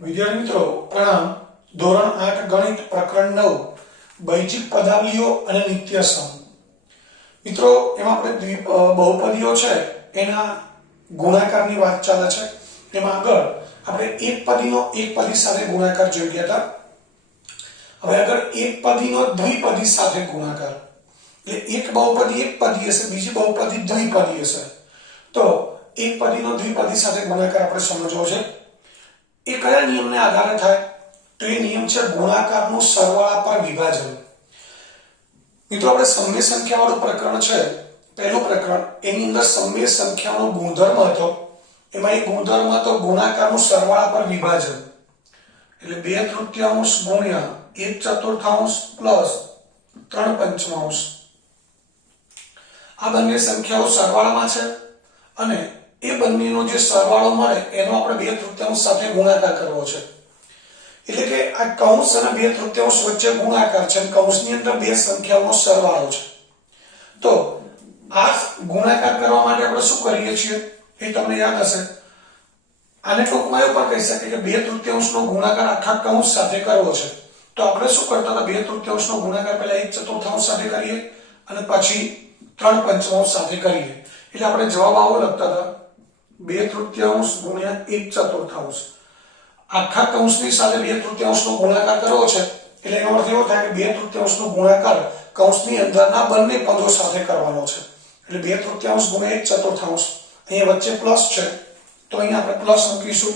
વિદ્યાર્થી મિત્રો પ્રણામ. ધોરણ 8 ગણિત પ્રકરણ 9 બૈજિક પદાવલીઓ અને નિત્યસમ. મિત્રો એમાં આપણે બહુપદીઓ છે એના ગુણાકારની વાત ચાલે છે. એમાં આગળ આપણે એક પદીનો એક પદી સાથે ગુણાકાર જોઈ ગયા હતા. હવે આગળ એક પદીનો દ્વિપદી સાથે ગુણાકાર, એટલે એક બહુપદી એક પદી હશે, બીજી બહુપદી દ્વિપદી હશે. તો એક પદીનો દ્વિપદી સાથે ગુણાકાર આપણે સમજવો છે. એ કયા નિયમને આધારે થાય? તો એ નિયમ છે ગુણાકારનું સરવાળા પર વિભાજન. મિત્રો આપણે સમય સંખ્યાવાળું પ્રકરણ છે, પહેલું પ્રકરણ, એની અંદર સમય સંખ્યાનો ગુણધર્મ હતો. એમાં એ ગુણધર્મ હતો ગુણાકારનું સરવાળા પર વિભાજન. એટલે 2/3 ગુણ્યા 1/4 પ્લસ 3/5. આ બંને સંખ્યાઓ સરવાળામાં છે અને એ બંનેનો જે સરવાળો મળે એનો આપણે 2/3 સાથે ગુણાકાર કરવો છે. એટલે કે આ કૌંસ અને 2/3 વચ્ચે ગુણાકાર છે, કૌંસની અંદર બે સંખ્યાઓનો સરવાળો છે. તો આ ગુણાકાર કરવા માટે આપણે શું કરીએ છીએ એ તમને યાદ હશે. આને ટૂંકમાં એવું પણ કહી શકાય કે 2/3 નો ગુણાકાર આખા કૌંસ સાથે કરવો છે. તો આપણે શું કરતા હતા, 2/3 નો ગુણાકાર પહેલા 1/4 સાથે કરીએ અને પછી 3/5 સાથે કરીએ. એટલે આપણે જવાબ આવો લખતા હતા 2/3 ગુણ્યા 1/4. આખા કૌંસની સાથે 2/3 નો ગુણાકાર કરવો છે એટલે એનો અર્થ એવો થાય કે 2/3 નો ગુણાકાર કૌંસની અંદરના બંને પદો સાથે કરવાનો છે. એટલે 2/3 ગુણ્યા 1/4. અહીંયા વચ્ચે પ્લસ છે તો અહીંયા આપણે પ્લસ મૂકીશું.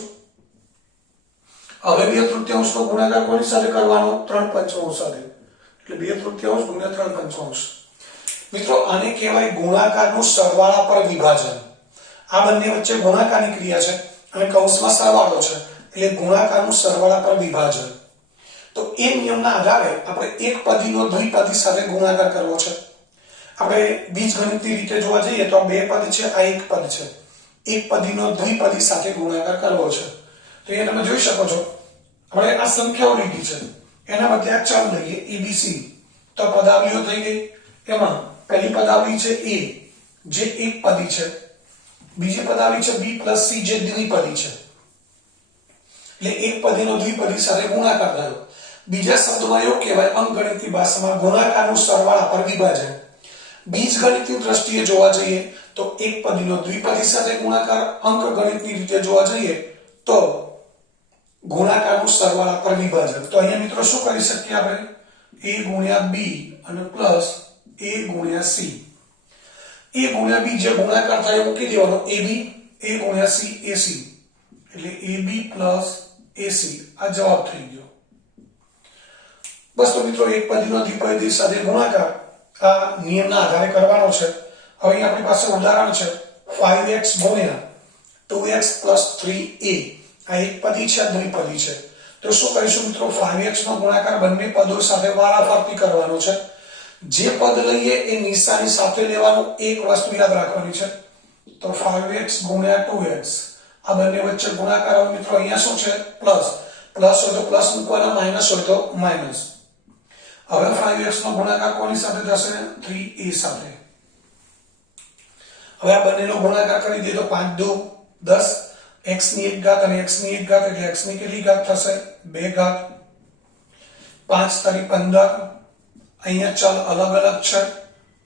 હવે 2/3 નો ગુણાકાર કોની સાથે કરવાનો? 3/5 સાથે. એટલે 2/3 ગુણ્યા 3/5. મિત્રો આને કહેવાય ગુણાકારનું સરવાળા પર વિભાજન. આ બંને વચ્ચે ગુણાકારની ક્રિયા છે અને કૌંસમાં સરવાળો છે એટલે ગુણાકારનું સરવાળા પર વિભાજન. તો એ નિયમના આધારે આપણે એક પદીનો દ્વિપદી સાથે ગુણાકાર કરવો છે. આપણે બીજગણિતની રીતે જોવા જઈએ તો બે પદ છે, આ એક પદ છે. એક પદીનો દ્વિપદી સાથે ગુણાકાર કરવો છે. તો એ તમે જોઈ શકો છો આપણે આ સંખ્યાઓ લીધી છે, એના બદલે આ ચલ લઈએ abc. તો પદાવલીઓ થઈ ગઈ. એમાં પહેલી પદાવલી છે a જે એક પદી છે, બીજી પદાવલી છે b + c જે દ્વિપદી છે. એટલે એક પદીનો દ્વિપદી સાથે ગુણાકાર થયો. બીજા શબ્દમાં એવું કહેવાય અંકગણિતની ભાષામાં ગુણાકારનું સરવાળા પર વિભાજન. બીજગણિતની દ્રષ્ટિએ જોવા જઈએ તો એક પદીનો દ્વિપદી સાથે ગુણાકાર, અંકગણિતની રીતે જોવા જઈએ તો ગુણાકારનું સરવાળા પર વિભાજન. તો અહીંયા મિત્રો શું કરી શકીએ આપણે? a ગુણ્યા b અને પ્લસ a ગુણ્યા c. a ગુણ્યા b જે ગુણાકાર થાય મૂકી દેવાનો, ab a ગુણ્યા c ac. એટલે ab પ્લસ ac આ જવાબ થઈ ગયો. બસ તો મિત્રો એક પદીનો દ્વિપદી સાથે ગુણાકાર આ નિયમના આધારે કરવાનો છે. હવે અહીં આપણી પાસે ઉદાહરણ છે 5x ગુણ્યા 2x + 3a. આ એક પદી છે, દ્વિપદી છે. તો શું કરીશું મિત્રો? 5x નો ગુણાકાર બંને પદો સાથે વારાફરતી કરવાનો છે. જે પદ લઈએ એ નિશાની સાથે લેવાનું. એક વસ્તુ યાદ રાખવાની છે, તો 5x ગુણ્યા 2x આ બંને વચ્ચે ગુણાકાર. હવે મિત્રો અહીંયા શું છે? પ્લસ. પ્લસ હોય તો પ્લસ મૂકવાના, માઈનસ હોય તો માઈનસ. હવે 5x નો ગુણાકાર કોની સાથે થશે? 3a સાથે. હવે આ બંનેનો ગુણાકાર કરી દે તો 5 × 2 = 10. x ની 1 ઘાત અને x ની 1 ઘાત એટલે x ની કેટલી ઘાત થશે? 2 ઘાત. 5 × 3 = 15. અહીંયા ચલ અલગ અલગ છે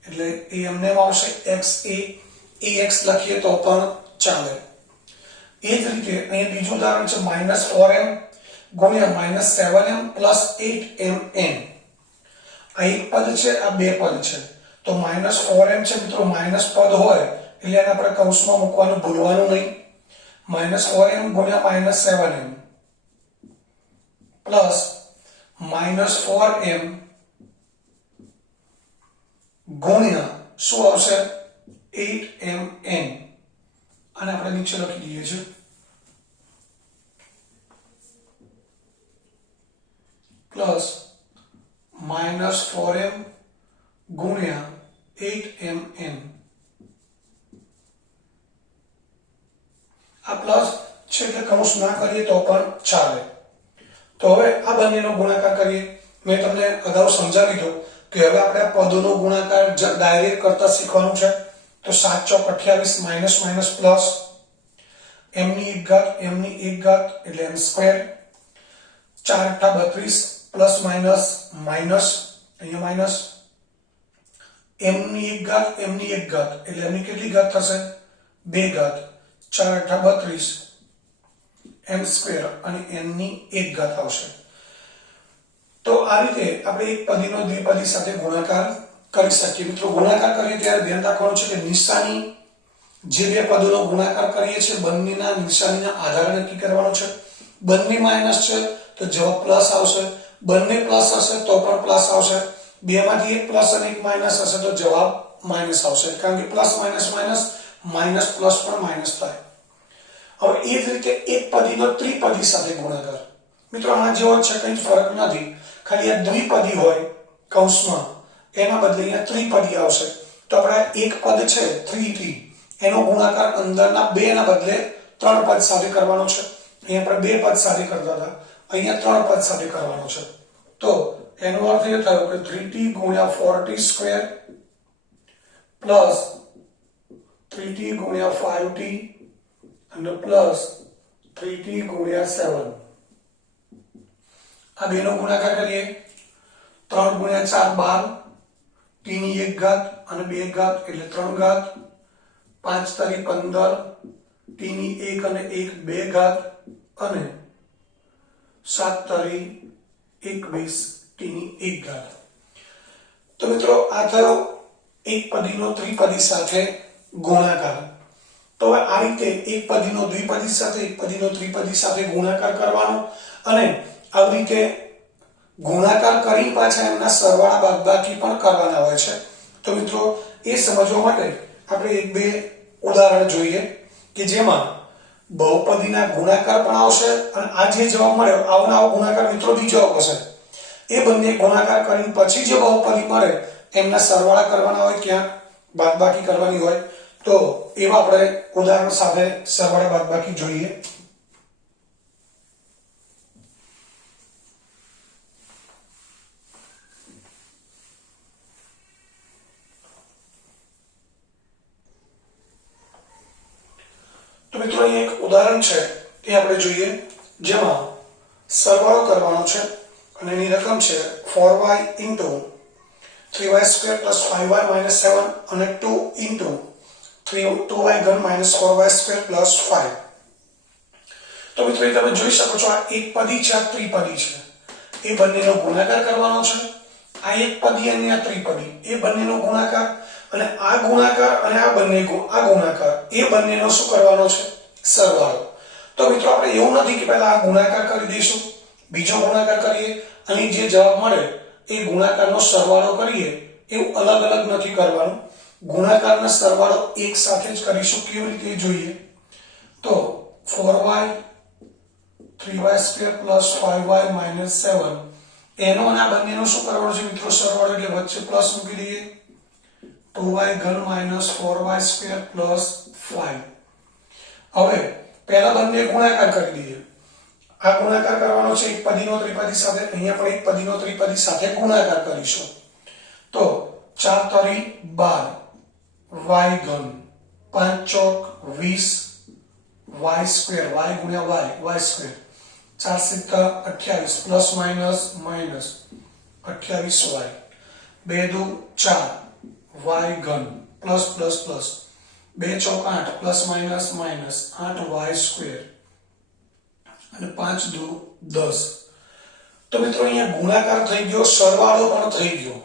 એટલે એ એમને આવશે xa. ax લખીએ તો પણ ચાલે. એ જ રીતે અહીંયા બીજું ઉદાહરણ છે -4m ગુણ્યા -7m + 8mn. આ એક પદ છે, આ બે પદ છે. તો -4m છે મિત્રો, માઇનસ પદ હોય એટલે એને આપણે કૌંસમાં મૂકવાનું ભૂલવાનું નહીં. -4m ગુણ્યા -7m પ્લસ -4m ગુણ્યા શું આવશે? 8mn. આને આપણે નીચે લખી દઈએ છીએ પ્લસ -4m ગુણ્યા 8mn. આ પ્લસ છે એટલે કૌંસ ના કરીએ તો પણ ચાલે. તો હવે આ બંનેનો ગુણાકાર કરીએ. મેં તમને અગાઉ સમજાવી દઉં કે હવે આપણે આ પદોનો ગુણાકાર ડાયરેક્ટ કરતા શીખવાનું છે. તો 7 × 28 માઇનસ માઇનસ પ્લસ m ની 1 ઘાત m ની 1 ઘાત એટલે m². 4 × 32 પ્લસ માઇનસ માઇનસ, અહીંયા માઇનસ, m ની 1 ઘાત m ની 1 ઘાત એટલે m ની કેટલી ઘાત થશે 2 ઘાત, 4 × 32 m સ્ક્વેર અને n ની 1 ઘાત આવશે. તો આ રીતે આપણે એક પદીનો દ્વિપદી સાથે ગુણાકાર કરી શકીએ. મિત્રો ગુણાકાર કરીએ ત્યારે ધ્યાન રાખવાનું છે કે નિશાની જે બે પદોનો ગુણાકાર કરીએ છીએ બંનેના નિશાનીના આધારે નક્કી કરવાનો છે. બંને માઈનસ છે તો જવાબ પ્લસ આવશે, બંને પ્લસ હશે તો પણ પ્લસ આવશે, બેમાંથી એક પ્લસ અને એક માઈનસ હશે તો જવાબ માઈનસ આવશે, કારણ કે plus minus minus minus plus પણ માઈનસ થાય. હવે એ જ રીતે એક પદીનો ત્રિપદી સાથે ગુણાકાર. મિત્રો આના જેવો છે, કંઈ ફરક નથી, ખાલી આ દ્વિપદી હોય કૌંસમાં એના બદલે અહીંયા ત્રિપદી આવશે. તો આપણે એક પદ છે 3t એનો ગુણાકાર અંદરના બે ના બદલે ત્રણ પદ સાથે કરવાનો છે. અહીંયા આપણે બે પદ સાથે કરતા હતા, અહીંયા ત્રણ પદ સાથે કરવાનો છે. તો એનો અર્થ એ થયો કે 3t × 4t² plus 3t × 5t અને પ્લસ 3t × 7. આ બેનો ગુણાકાર કરીએ 3 × 4 12, t ની 1 ઘાત અને 2 ઘાત એટલે 3 ઘાત, 5 × 15, t ની 1 અને 1 2 ઘાત અને 7 × 21 t ની 1 ઘાત. તો મિત્રો આ થયો એક પદીનો ત્રિપદી સાથે ગુણાકાર. તો હવે આ રીતે એક પદીનો દ્વિપદી સાથે એક પદીનો ત્રિપદી સાથે ગુણાકાર કરવાનો અને આવી રીતે ગુણાકાર કરી પાછા એમના સરવાળા બાદબાકી પણ કરવાના હોય છે. તો મિત્રો એ સમજવા માટે આપણે એક બે ઉદાહરણ જોઈએ કે જેમાં બહુપદીના ગુણાકાર પણ આવશે અને આ જે જવાબ મળ્યો આવો ગુણાકાર મિત્રો બીજો હશે. એ બંને ગુણાકાર કરીને પછી જે બહુપદી મળે એમના સરવાળા કરવાના હોય, ક્યાંક બાદબાકી કરવાની હોય. તો એવા આપણે ઉદાહરણ સાથે સરવાળા બાદબાકી જોઈએ. તો મિત્રો અહીં એક ઉદાહરણ છે એ આપણે જોઈએ જેમાં સરવાળો કરવાનો છે અને એની રકમ છે 4y * 3y² + 5y - 7 અને 2 * 2y³ - 4y² + 5. તો મિત્રો તમે જોઈ શકો છો આ એક પદી છે, આ ત્રિપદી છે, એ બંનેનો ગુણાકાર કરવાનો છે. આ એક પદી અને આ ત્રિપદી એ બંનેનો ગુણાકાર અને આ ગુણાકાર અને આ ગુણાકાર એ બંનેનો શું કરવાનો છે સરવાળો. તો મિત્રો આપણે એવું નથી કે પહેલા આ ગુણાકાર કરી દઈશું, બીજો ગુણાકાર કરીએ અને જે જવાબ મળે એ ગુણાકારનો સરવાળો કરીએ, એવું અલગ અલગ નથી કરવાનું. ગુણાકારનો સરવાળો એક સાથે જ કરીશું. કેવી રીતે જોઈએ તો 4y 3y² + 5y - 7 એનો અને આ બંનેનો શું કરવાનો છે મિત્રો સરવાળો, એટલે વચ્ચે પ્લસ મૂકી દઈએ 2y³ - 4y² + 5. હવે પહેલા બંને ગુણાકાર કરી દઈએ. આ ગુણાકાર કરવાનો છે એક પદીનો ત્રિપદી સાથે, અહીંયા પણ એક પદીનો ત્રિપદી સાથે ગુણાકાર કરીશું. તો 4 × 12 y³, 5 ચોક 20 y² y × y y², 4 × 7 = 28 plus minus minus 28y, 2 × 2 = 4 y³ plus plus plus 2 ચોક 8 પ્લસ માઈનસ માઈનસ 8y² અને 5 × 2 = 10. તો મિત્રો અહીંયા ગુણાકાર થઈ ગયો, સરવાળો પણ થઈ ગયો.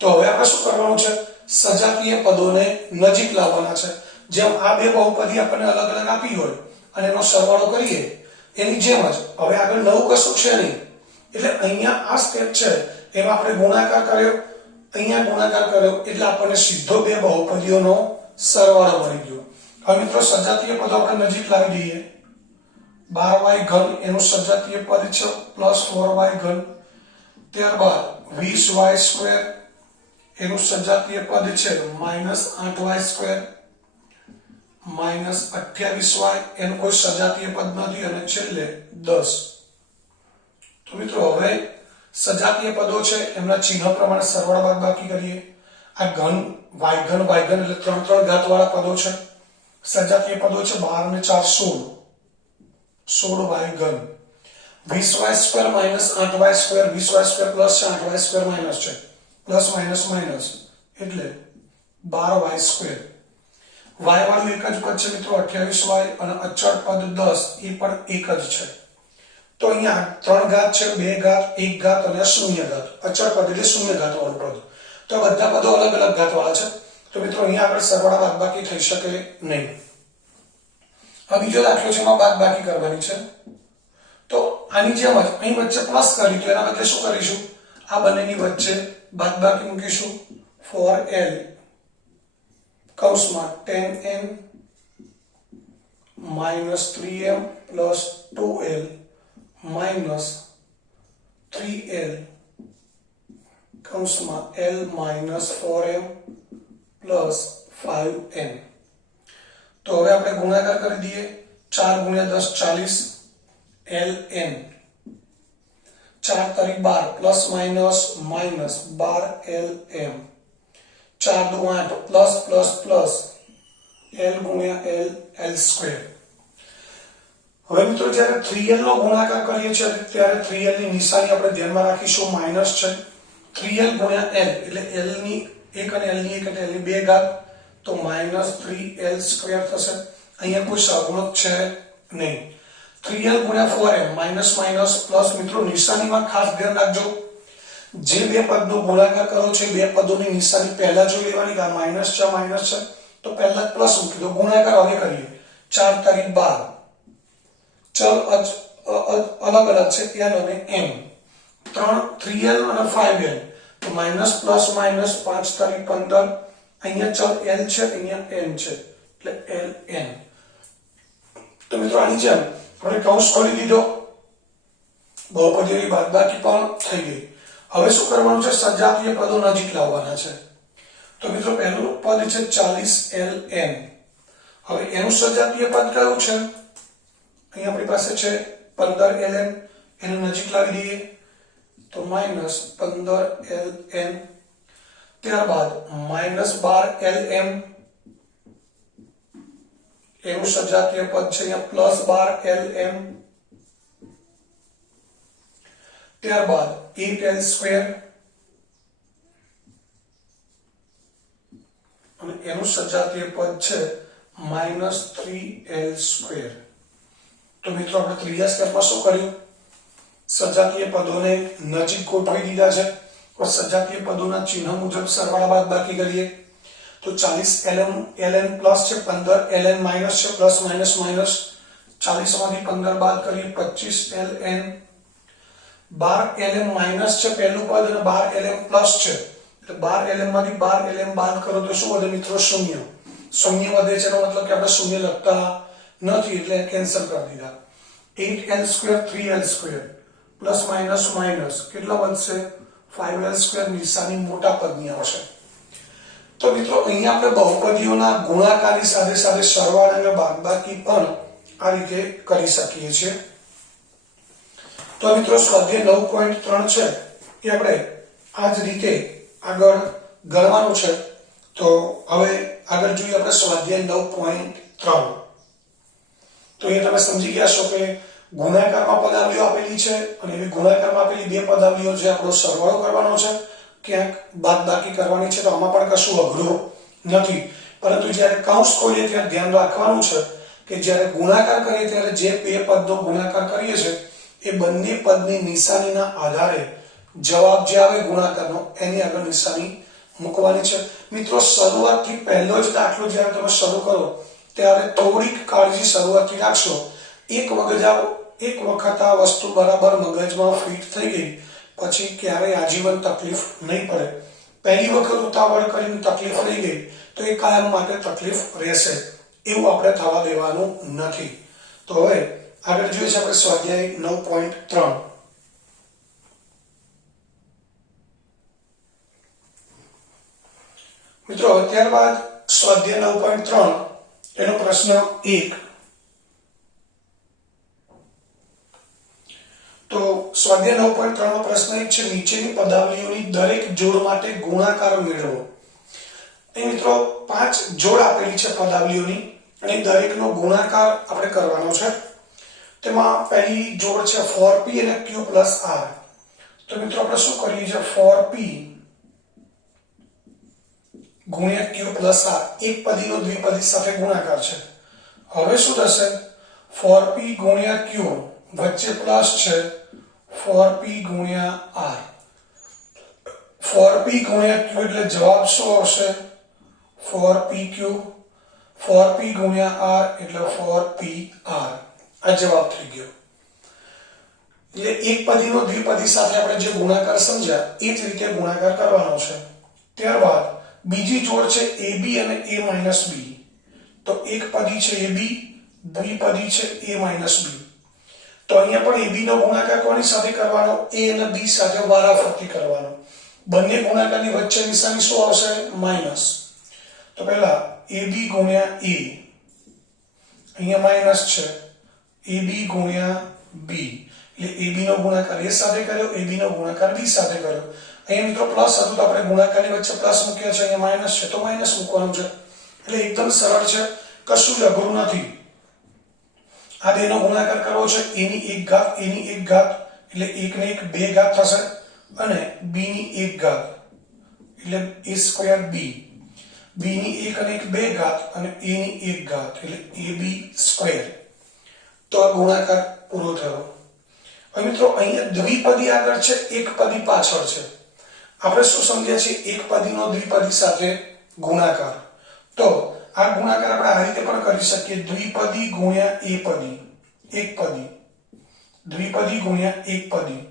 તો હવે આપણે શું કરવાનું છે સજાતીય પદોને નજીક લાવવાના છે. જેમ આ બે બહુપદી આપણને અલગ અલગ આપી હોય અને એનો સરવાળો કરીએ એની જેમ જ હવે આગળ નવું કશું છે નહીં. એટલે અહીંયા આ સ્ટેપ છે એમાં આપણે ગુણાકાર કર્યો, અહીંયા ગુણાકાર કર્યો એટલે આપણને સીધો બે બહુપદીઓનો સરવાળો મળી ગયો. હવે મિત્રો સજાતીય પદો આપણે નજીક લાવી દઈએ. 12y³ એનું સજાતીય પદ છે પ્લસ 4y³, ત્યારબાદ 20y² એનું સજાતીય પદ છે માઈનસ 8y² માઈનસ 28y એનું કોઈ સજાતીય પદ નથી અને છેલ્લે 10. તો મિત્રો હવે સજાતીય પદો છે એમના ચિહ્ન પ્રમાણે સરવાળા બાદબાકી કરીએ. આ ઘન y³ એટલે 3 ઘાત વાળા પદો છે. સજાતીય પદો છે 12 અને 4 16 16y³. 20y² minus 8y² 20y² plus છે 8y² માઇનસ છે પ્લસ માઇનસ માઇનસ એટલે 12y². y વાળું એક જ પદ છે મિત્રો 28y અને અચળ પદ 10 એ પણ એક જ છે. તો અહીંયા 3 ઘાત છે 2 ઘાત 1 ઘાત અને 0 ઘાત. અચળ પદ એટલે 0 ઘાત વાળું પદ. તો બધા પદો અલગ અલગ ઘાત વાળા છે. તો મિત્રો અહીંયા આગળ સરવાળા બાદબાકી થઈ શકે નહીં. હવે બીજો દાખલો છે એમાં બાદબાકી કરવાની છે. તો આની જેમ જ અહીં વચ્ચે પ્લસ કરી તો એના બદલે શું કરીશું? આ બંનેની વચ્ચે બાદબાકી મૂકીશું. 4l કૌંસમાં 10n minus 3m plus 2l minus 3l કૌંસમાં l minus 4m plus 5n. તો હવે આપણે ગુણાકાર કરી દઈએ. 4 ગુણ્યા 10 40 ln 4 તારીખ 12 પ્લસ માઇનસ માઇનસ 12 lm 4 દુ 8 પ્લસ પ્લસ પ્લસ l ગુણ્યા l l². હવે મિત્રો જ્યારે 3l નો ગુણાકાર કરીએ છીએ ત્યારે 3l ની નિશાની આપણે ધ્યાનમાં રાખીશું માઇનસ છે. 3l ગુણ્યા l એટલે l ની 1 અને l ની 1 એટલે l ની 2 ઘાત તો માઇનસ 3l² થશે. અહીંયા કોઈ સહગુણક છે નહીં. 3l ગુણ્યા 4m માઇનસ માઇનસ પ્લસ. મિત્રો નિશાનીમાં ખાસ ધ્યાન રાખજો જે બે પદનો ગુણાકાર કરો છે બે પદોની નિશાની પહેલા જોઈ લેવાની કે માઇનસ છે તો પહેલા પ્લસ મૂકી દો. ગુણાકાર હવે કરીએ. 4 તારીખ 12 ચલ અલગ અલગ છે l અને m. 3l અને 5l તો માઇનસ પ્લસ માઇનસ 5 તારીખ 15 અહીંયા ચલ l છે અહીંયા n છે એટલે ln. તો મિત્રો આની જેમ આપણે કૌંસ ખોલી દીધો. બહુપદીઓની બાદબાકી પણ થઈ ગઈ. હવે શું કરવાનું છે? સજાતીય પદો નજીક લાવવાના છે. તો મિત્રો પહેલું પદ છે 40ln. હવે એનું સજાતીય પદ કયું છે? અહીં આપણી પાસે છે 15ln. એને નજીક લાવી દઈએ તો માઇનસ 15ln. ત્યારબાદ માઇનસ 12lm એનું સજાતીય પદ છે અહીંયા પ્લસ 12lm. ત્યારબાદ 8l² અને એનું સજાતીય પદ છે માઇનસ 3l². તો મિત્રો આપણે ત્રીજા સ્ટેપમાં શું કર્યું? સજાતીય પદોને નજીક ગોઠવી દીધા છે. સજાતીય પદોના ચિહ્ન મુજબ સરવાળા બાદબાકી કરીએ. તો 40ln પ્લસ છે 15ln માઇનસ છે પ્લસ માઇનસ માઇનસ 40 માંથી 15 બાદ કરીએ 25ln. 12lm માઇનસ છે પહેલું પદ અને 12lm પ્લસ છે એટલે 12lm માંથી 12lm બાદ કરો તો શું વધે મિત્રો? 0 વધે છે એનો મતલબ કે આપણે 0 લખતા નથી એટલે કેન્સલ કરી દીધા. 8l² 3l² plus minus minus કેટલા વધશે? 5l² નિશાની મોટા પદની આવશે. તો મિત્રો અહીંયા આપણે બહુપદીઓના ગુણાકારની સાથે સાથે સરવાળા અને બાદબાકી પણ આ રીતે કરી શકીએ છીએ. તો મિત્રો સ્વાધ્યાય 9.3 છે એ આપણે આ જ રીતે આગળ ગણવાનું છે. તો હવે આગળ જોઈએ આપણે સ્વાધ્યાય 9.3. તો એ તમે સમજી ગયા છો કે ગુણાકારમાં પદાવલીઓ આપેલી છે અને એવી ગુણાકારમાં આપેલી બે પદાવલીઓ છે આપણો સરવાળો કરવાનો છે ક્યાંક બાદબાકી કરવાની છે. તો આમાં પણ કશું અઘરું નથી. પરંતુ જ્યારે કૌંસ ખોલીએ ત્યારે ધ્યાન રાખવાનું છે કે જ્યારે ગુણાકાર કરીએ ત્યારે જે બે પદનો ગુણાકાર કરીએ છીએ એ બંને પદની નિશાનીના આધારે જવાબ જે આવે ગુણાકારનો એની આગળ નિશાની મૂકવાની છે. મિત્રો શરૂઆતથી પહેલો જ દાખલો જ્યારે તમે શરૂ કરો ત્યારે થોડીક કાળજી શરૂઆતથી રાખશો. એક વખત આ વસ્તુ બરાબર મગજમાં ફિટ થઈ ગઈ પછી ક્યારેય આજીવન તકલીફ નહીં પડે. પહેલી વખત ઉતાવળ કરીને તકલીફ થઈ ગઈ તો એ કાયમ માટે તકલીફ રહેશે. એવું આપણે થવા દેવાનું નથી. તો હવે આગળ જોઈએ છે આપણે સ્વાધ્યાય 9.3. મિત્રો ત્યારબાદ સ્વાધ્યાય 9.3 એનો પ્રશ્ન 1. તો સ્વાધ્યાય 9.3 નો પ્રશ્ન 1 છે નીચેની પદાવલીઓની દરેક જોડ માટે ગુણાકાર મેળવો. અહીં મિત્રો 5 જોડ આપેલી છે પદાવલીઓની અને દરેકનો ગુણાકાર આપણે કરવાનો છે. તેમાં પહેલી જોડ છે 4p અને q પ્લસ r. તો મિત્રો આપણે શું કરીએ છીએ 4p ગુણ્યા q પ્લસ r એક પદીનો દ્વિપદી સાથે ગુણાકાર છે. હવે શું થશે 4p ગુણ્યા q વચ્ચે પ્લસ છે 4p ગુણ્યા r. 4p ગુણ્યા q એટલે જવાબ શું આવશે 4pq. 4p ગુણ્યા r એટલે 4pr. આ જવાબ થઈ ગયો. એટલે એક પદીનો દ્વિપદી સાથે આપણે જે ગુણાકાર સમજ્યા એ જ રીતે ગુણાકાર કરવાનો છે. ત્યારબાદ બીજી જોડ છે ab અને a b. તો એક પદી છે ab, દ્વિપદી છે a b. તો અહીંયા પણ ab નો ગુણાકાર કોની સાથે કરવાનો a અને b સાથે વારાફરતી કરવાનો. બંને ગુણાકારની વચ્ચે નિશાની શું આવશે માઈનસ. તો પહેલા ab ગુણ્યા a, અહીંયા માઈનસ છે ab ગુણ્યા b. એટલે ab નો ગુણાકાર a સાથે કર્યો, ab નો ગુણાકાર b સાથે કર્યો. અહીંયા મિત્રો પ્લસ હતું તો આપણે ગુણાકારની વચ્ચે પ્લસ મૂક્યા છે, અહીંયા માઈનસ છે તો માઈનસ મૂકવાનું છે. એટલે એકદમ સરળ છે, કશું અઘરું નથી. આ બેનો ગુણાકાર કરવો છે a ની 1 ઘાત, a ની 1 ઘાત એટલે 1 ને 1 2 ઘાત થશે અને b ની 1 ઘાત એટલે a સ્ક્વેર b. b ની 1 અને 1 2 ઘાત અને a ની 1 ઘાત એટલે ab સ્ક્વેર. તો આ ગુણાકાર પૂરો થયો. હવે મિત્રો અહીંયા દ્વિપદી આગળ છે, એક પદી પાછળ છે. આપણે શું સમજ્યા છે એક પદીનો દ્વિપદી સાથે ગુણાકાર. તો આ ગુણાકાર આપણે આ રીતે પણ કરી શકીએ દ્વિપદી ગુણ્યા એકપદી, એકપદી દ્વિપદી ગુણ્યા એકપદી.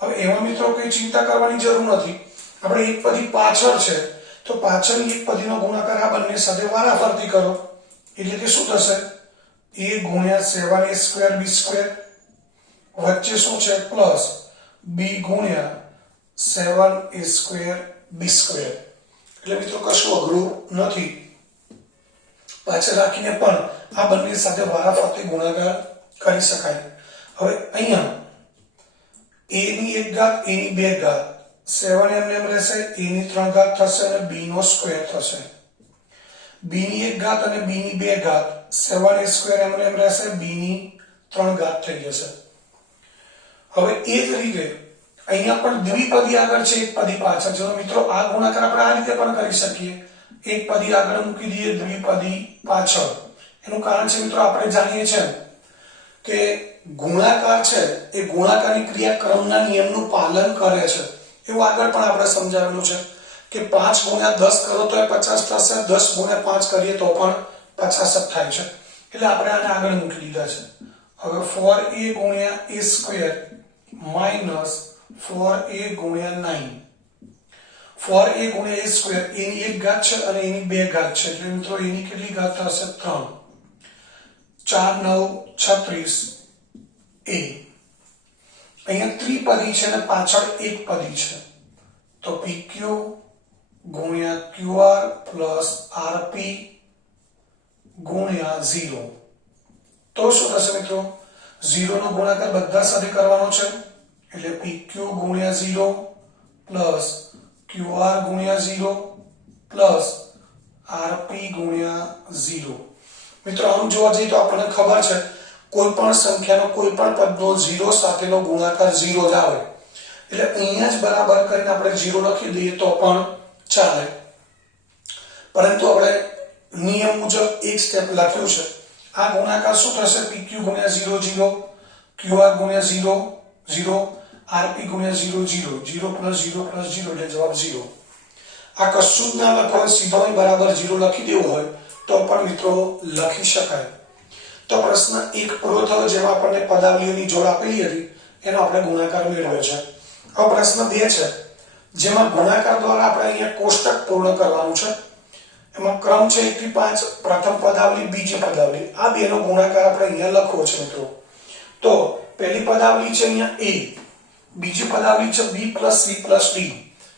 હવે એમાં મિત્રો કોઈ ચિંતા કરવાની જરૂર નથી. આપણે એકપદી પાછળ છે તો પાછળની એકપદીનો ગુણાકાર આ બંને સાથે વારાફરતી કરો એટલે કે શું થશે a ગુણ્યા 7a સ્ક્વેર b સ્ક્વેર વચ્ચે શું છે પ્લસ b ગુણ્યા 7a સ્ક્વેર b સ્ક્વેર. એટલે મિત્રો કશું અઘરું નથી. પાછળ રાખીને પણ આ બંને સાથે વારાફરતી ગુણાકાર કરી શકાય. હવે અહીંયા a ની 1 ઘાત, a ની 2 ઘાત, 7 એમ રહેશે, a ની 3 ઘાત થશે અને b નો સ્ક્વેર થશે. b ની 1 ઘાત અને b ની 2 ઘાત, 7a સ્ક્વેર એમ રહેશે, b ની 3 ઘાત થઈ જશે. હવે એ જ રીતે અહીંયા પણ દ્વિપદી આગળ છે, એક પદી પાછળ છે. મિત્રો આ ગુણાકાર આપણે આ રીતે પણ કરી શકીએ. એક પદી આગળ મૂકી દઈએ, દ્વિપદી પાછળ. એનું કારણ છે મિત્રો આપણે જાણીએ છીએ કે ગુણાકાર છે એ ગુણાકારની ક્રિયા ક્રમના નિયમનું પાલન કરે છે. એવું આગળ પણ આપણે સમજાવેલું છે કે 5 ગુણ્યા 10 કરો તો એ 50 થશે, 10 ગુણ્યા 5 કરીએ તો પણ 50 જ થાય છે. એટલે આપણે આને આગળ મૂકી દીધા છે. હવે 4a ગુણ્યા a સ્ક્વેર માઈનસ 4a ગુણ્યા 9. 4a ગુણ્યા a સ્ક્વેર a ની 1 ઘાત છે અને a ની 2 ઘાત છે. એટલે મિત્રો a ની કેટલી ઘાત થશે 3. 4 9 36 a. અહીંયા ત્રિપદી છે અને પાછળ એક પદી છે. તો pq ગુણ્યા qr પ્લસ rp ગુણ્યા 0. તો શું થશે મિત્રો 0 નો ગુણાકાર બધા સાથે કરવાનો છે એટલે pq ગુણ્યા 0 પ્લસ qr ગુણ્યા 0 પ્લસ rp ગુણ્યા 0. મિત્રો આમ જોવા જઈએ તો આપણને ખબર છે કોઈ પણ સંખ્યાનો કોઈ પણ પદનો 0 સાથેનો ગુણાકાર 0 જ આવે. એટલે અહીંયા જ બરાબર કરીને આપણે 0 લખી દઈએ તો પણ ચાલે. પરંતુ આપણે નિયમ મુજબ એક સ્ટેપ લખ્યું છે. આ ગુણાકાર શું થશે pq ગુણ્યા 0 0, qr ગુણ્યા 0 0, rp ગુણ્યા 0 0, 0 પ્લસ 0 પ્લસ 0 એટલે જવાબ 0. આ કશું જ ના લખો, સીધો બરાબર 0 લખી દેવું હોય તો પણ મિત્રો લખી શકાય. તો પ્રશ્ન 1 પૂરો થયો જેમાં આપણને પદાવલીઓની જોડ આપેલી હતી એનો આપણે ગુણાકાર મેળવ્યો છે. હવે પ્રશ્ન 2 છે જેમાં ગુણાકાર દ્વારા આપણે અહીંયા કોષ્ટક પૂર્ણ કરવાનું છે. એમાં ક્રમ છે 1 થી 5, પ્રથમ પદાવલી, બીજી પદાવલી. આ બેનો ગુણાકાર આપણે અહીંયા લખવો છે મિત્રો. તો પહેલી પદાવલી છે અહીંયા a, બીજી પદાવલી છે b + c + d.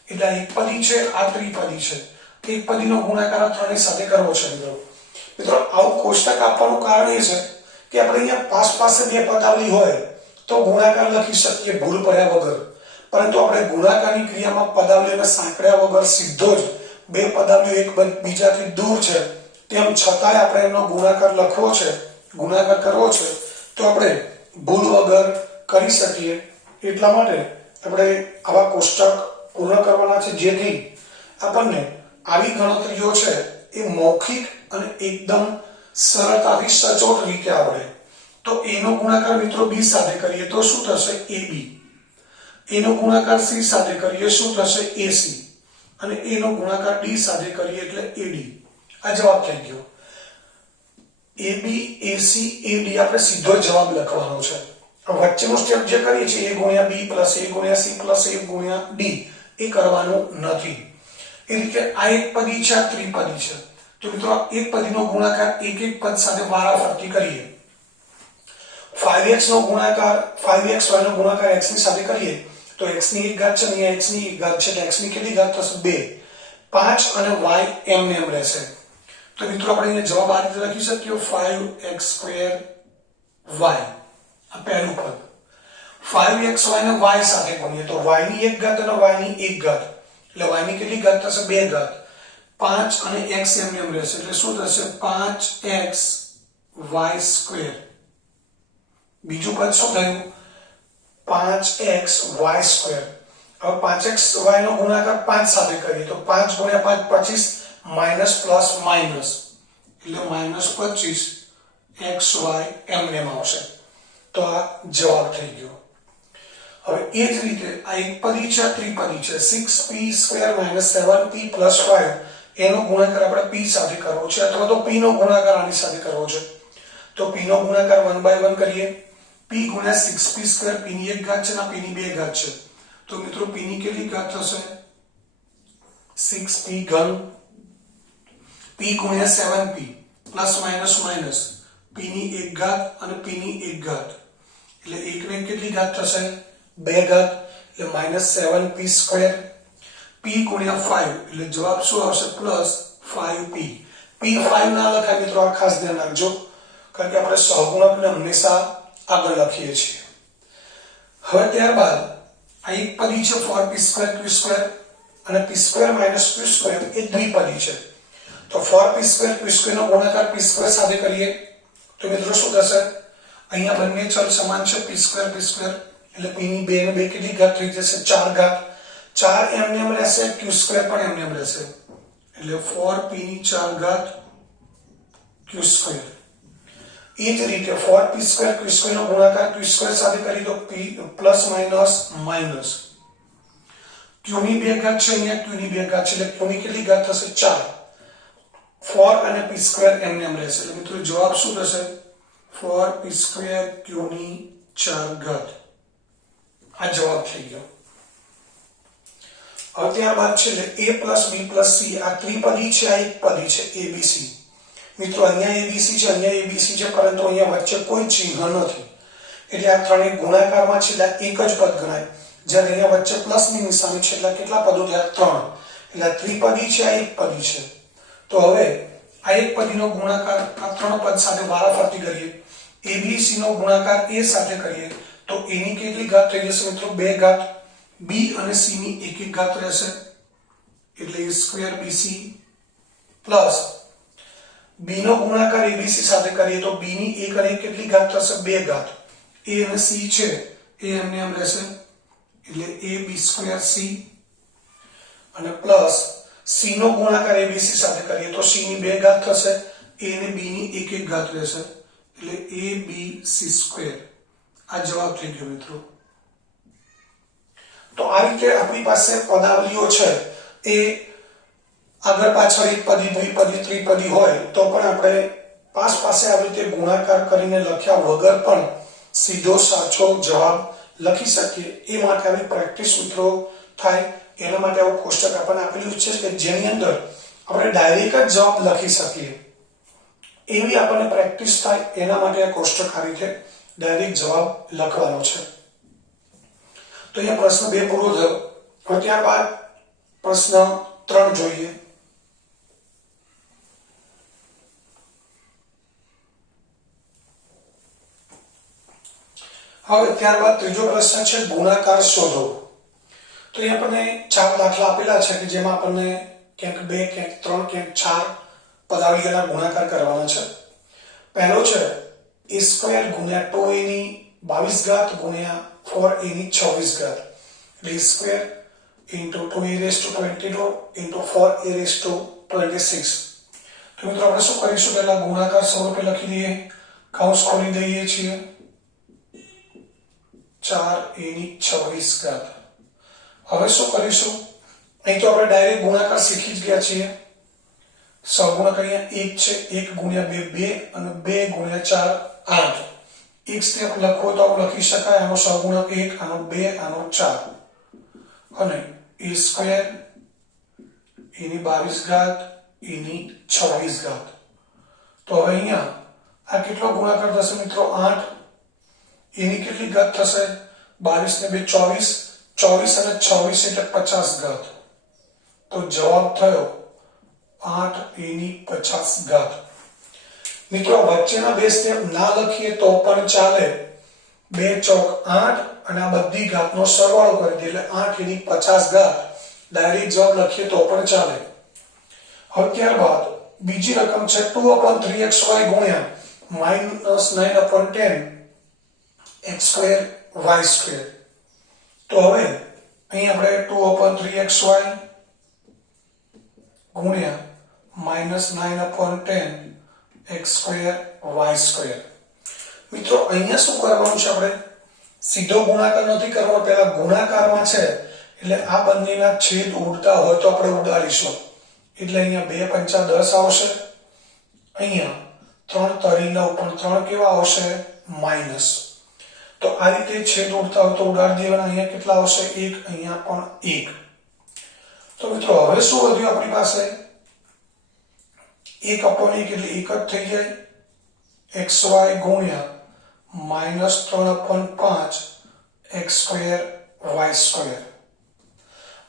એટલે આ એકપદી છે, આ ત્રિપદી છે. એકપદીનો ગુણાકાર આ ત્રણેય સાથે કરવો છે મિત્રો. મિત્રો આવું કોષ્ટક આપવાનું કારણ એ છે કે આપણે અહીંયા પાસે બે પદાવલી હોય તો ગુણાકાર લખી શકીએ ભૂલ પડ્યા વગર. પરંતુ આપણે ગુણાકારની ક્રિયામાં પદાવલીઓને સાંકળ્યા વગર સીધો જ બે પદાવલીઓ એક બીજાથી દૂર છે તેમ છતાંય આપણે એનો ગુણાકાર લખવો છે, ગુણાકાર કરવો છે તો આપણે ભૂલ વગર કરી શકીએ એટલા માટે આપણે આવા કોષ્ટક પૂર્ણ કરવાના છે, જેથી આપણને આવી ગણતરીઓ છે એ મૌખિક અને એકદમ સરળતાથી સચોટ રીતે આવડે. તો a નો ગુણાકાર મિત્રો b સાથે કરીએ તો શું થશે? ab. a નો ગુણાકાર c સાથે કરીએ શું થશે? ac. અને a નો ગુણાકાર d સાથે કરીએ એટલે ad. આ જવાબ થઈ ગયો. ab, ac, ad આપણે સીધો જવાબ લખવાનો છે. વચ્ચેનો સ્ટેપ જે કરીએ છીએ a ગુણ્યા b પ્લસ a ગુણ્યા c પ્લસ a ગુણ્યા d એ કરવાનું નથી. એ રીતે આ એક પદી છે, આ ત્રિપદી છે. તો મિત્રો આ એક પદીનો ગુણાકાર એક એક પદ સાથે વારાફરતી કરીએ. 5x નો ગુણાકાર 5xy નો ગુણાકાર x ની સાથે કરીએ તો x ની એક ઘાત છે, અહીંયા x ની એક ઘાત છે, એટલે x ની કેટલી ઘાત થશે? 2. 5 અને y એમને એમ રહેશે. તો મિત્રો આપણે અહીંયા જવાબ આ રીતે લખી શકીએ 5x2y. આ પહેલું પદ. 5xy ને y સાથે ગુણીએ તો y ની એક ઘાત અને y ની એક ઘાત, એટલે y ની કેટલી ઘાત થશે? 2 ઘાત. 5 અને x એમને એમ રહેશે, એટલે શું થશે? 5xy². બીજું પદ શું થયું? 5xy². હવે 5xy નો ગુણાકાર 5 સાથે કરીએ તો 5 ગુણ્યા 5 25 માઈનસ પ્લસ માઈનસ, એટલે -25 xy એમને એમ આવશે. તો આ જવાબ થઈ ગયો. હવે એ જ રીતે આ એક પદી છે, ત્રિપદી છે. 6p² - 7p + 5 એનો ગુણાકાર આપણે p સાથે કરવો છે, અથવા તો p નો ગુણાકાર આની સાથે કરવો છે. તો p નો ગુણાકાર 1/1 કરીએ. p ગુણ્યા 6p², p ની એક ઘાત છે ને p ની બે ઘાત છે. તો મિત્રો p ની કેટલી ઘાત થશે? 6p ઘન. p ગુણ્યા 7p plus minus minus, p ની એક ઘાત અને p ની એક ઘાત, એટલે એક ને કેટલી ઘાત થશે? 2 ઘાત, એટલે -7p². p ગુણ્યા 5 એટલે જવાબ શું આવશે? +5p. p 5 ના લખાય મિત્રો, આ ખાસ ધ્યાન રાખજો, કારણ કે આપણે સહગુણકને હંમેશા આગળ લખીએ છીએ. હવે ત્યારબાદ આ એક પદી છે 4p² q² અને p² - q² એ દ્વિપદી છે. તો 4p² q² નો ગુણાકાર p² સાથે કરીએ તો મિત્રો શું થશે? અહીંયા બંને ચલ સમાન છે, p² એટલે p ની 2 ને 2 કેટલી ઘાત થઈ જશે? 4 ઘાત. 4 એમને એમ રહેશે, q² પણ એમને એમ રહેશે, એટલે 4p ની 4 ઘાત q². એ જ રીતે 4p² q² નો ગુણાકાર q² સાથે કરી તો p plus minus minus, q ની 2 ઘાત છે, અહીંયા q ની 2 ઘાત છે, એટલે q ની કેટલી ઘાત થશે? 4. 4 અને p² એમને એમ રહેશે, એટલે મિત્રો જવાબ શું થશે? 4p² q ની 4 ઘાત. આ જવાબ થઈ ગયો. હવે ત્યારબાદ છે a + b + c. આ ત્રિપદી છે, આ એક પદી છે abc. મિત્રો અહીંયા abc છે, અહીંયા abc છે, પરંતુ અહીંયા વચ્ચે કોઈ ચિહ્ન નથી, એટલે આ ત્રણેય ગુણાકારમાં છે એટલે એક જ પદ ગણાય. જ્યારે અહીંયા વચ્ચે પ્લસની નિશાની છે એટલે કેટલા પદો થયા? 3. એટલે આ ત્રિપદી છે, આ એક પદી છે. તો હવે આ એક પદીનો ગુણાકાર આ ત્રણ પદ સાથે વારાફરતી કરીએ. abc નો ગુણાકાર a સાથે કરીએ તો a ની કેટલી ઘાત થઈ જશે મિત્રો? 2 ઘાત. b અને c ની એક એક ઘાત રહેશે, એટલે a²bc પ્લસ b નો ગુણાકાર abc સાથે કરીએ તો b ની એક અને એક કેટલી ઘાત થશે? 2 ઘાત. a અને c છે એ એમને એમ રહેશે, એટલે ab²c અને પ્લસ c નો ગુણાકાર abc સાથે કરીએ તો c ની 2 ઘાત થશે, a અને b ની એક એક ઘાત રહેશે, એટલે abc². આ જવાબ થઈ ગયો મિત્રો. તો આ રીતે આપણી પાસે પદાવલીઓ છે એ આગળ પાછળ એક પદી, દ્વિપદી, ત્રિપદી હોય તો પણ આપણે પાસે આવી રીતે ગુણાકાર કરીને લખ્યા વગર પણ સીધો સાચો જવાબ લખી શકીએ. એ માટે આવી પ્રેક્ટિસ મિત્રો થાય, એના માટે આવું કોષ્ટક આપણને આપેલું છે કે જેની અંદર આપણે ડાયરેક્ટ જ જવાબ લખી શકીએ. એવી આપણને પ્રેક્ટિસ થાય એના માટે આ કોષ્ટક આ રીતે ડાયરેક્ટ જવાબ લખવાનો છે. તો અહીંયા પ્રશ્ન 2 પૂરો થયો. હવે ત્યારબાદ પ્રશ્ન 3 જોઈએ. હવે ત્યારબાદ ત્રીજો પ્રશ્ન છે ગુણાકાર શોધો. તો અહીંયા આપણને 4 દાખલા આપેલા છે કે જેમાં આપણને ક્યાંક 2, ક્યાંક 3, ક્યાંક 4 પદાવલીઓના ગુણાકાર કરવાના છે. પહેલો છે a² * 2a ની 22 ઘાત ગુણ્યા 4a ની 26 ઘાત એટલે square into 2a raised to 22 into 4a raised to 26. તો મિત્રો આપણે શું કરીશું, પહેલા ગુણાકાર સ્વરૂપે લખી દઈએ, કૌંસ ખોલી દઈએ છીએ, 4a ની 26 ઘાત. હવે શું કરીશું, અહીં તો આપણે ડાયરેક્ટ ગુણાકાર શીખી જ ગયા છીએ. સહગુણક અહીંયા 1 છે, 1 ગુણ્યા 2 2 અને 2 ગુણ્યા 4 8. એક સ્ટેપ લખવો તો લખી શકાય, આનો સહગુણક 1, આનો 2, આનો 4 અને a સ્ક્વેર e ની 22 ઘાત e ની 26 ઘાત. તો હવે અહીંયા આ કેટલો ગુણાકાર થશે મિત્રો, 8. e ની કેટલી ઘાત થશે, 22 ને 2 24, 24 અને 26 એટલે 50 ઘાત. તો જવાબ થયો 8 e ની 50 ઘાત. મિત્રો વચ્ચેના બે સ્ટેપ ના લખીએ તો પણ ચાલે, 2 ચોક 8 અને આ બધી ઘાતનો સરવાળો કરી દે એટલે 8 e ની 50 ઘાત. ડાયરેક્ટ જવાબ લખીએ તો પણ ચાલે. હવે ત્યારબાદ બીજી રકમ છે 2/3xy ગુણ્યા -9/10 x² y². તો હવે અહીં આપણે 2/3xy ગુણ્યા -9/10 x² y². મિત્રો અહીંયા શું કરવાનું છે, આપણે સીધો ગુણાકાર નથી કરવાનો, પહેલા ગુણાકારમાં છે એટલે આ બંનેના છેદ ઉડતા હોય તો આપણે ઉડાડીશું. એટલે અહીંયા 2 પંચા 10 આવશે, અહીંયા 3 તરી 9 પણ 3 કેવા આવશે, માઈનસ. તો આ રીતે છેદ ઉડતા હોય તો ઉડાડી દેવાના. અહીંયા કેટલા આવશે, 1, અહીંયા પણ 1. તો મિત્રો હવે શું વધ્યું આપણી પાસે, 1/1 એટલે 1 જ થઈ જાય, xy ગુણ્યા -3/5 x² y².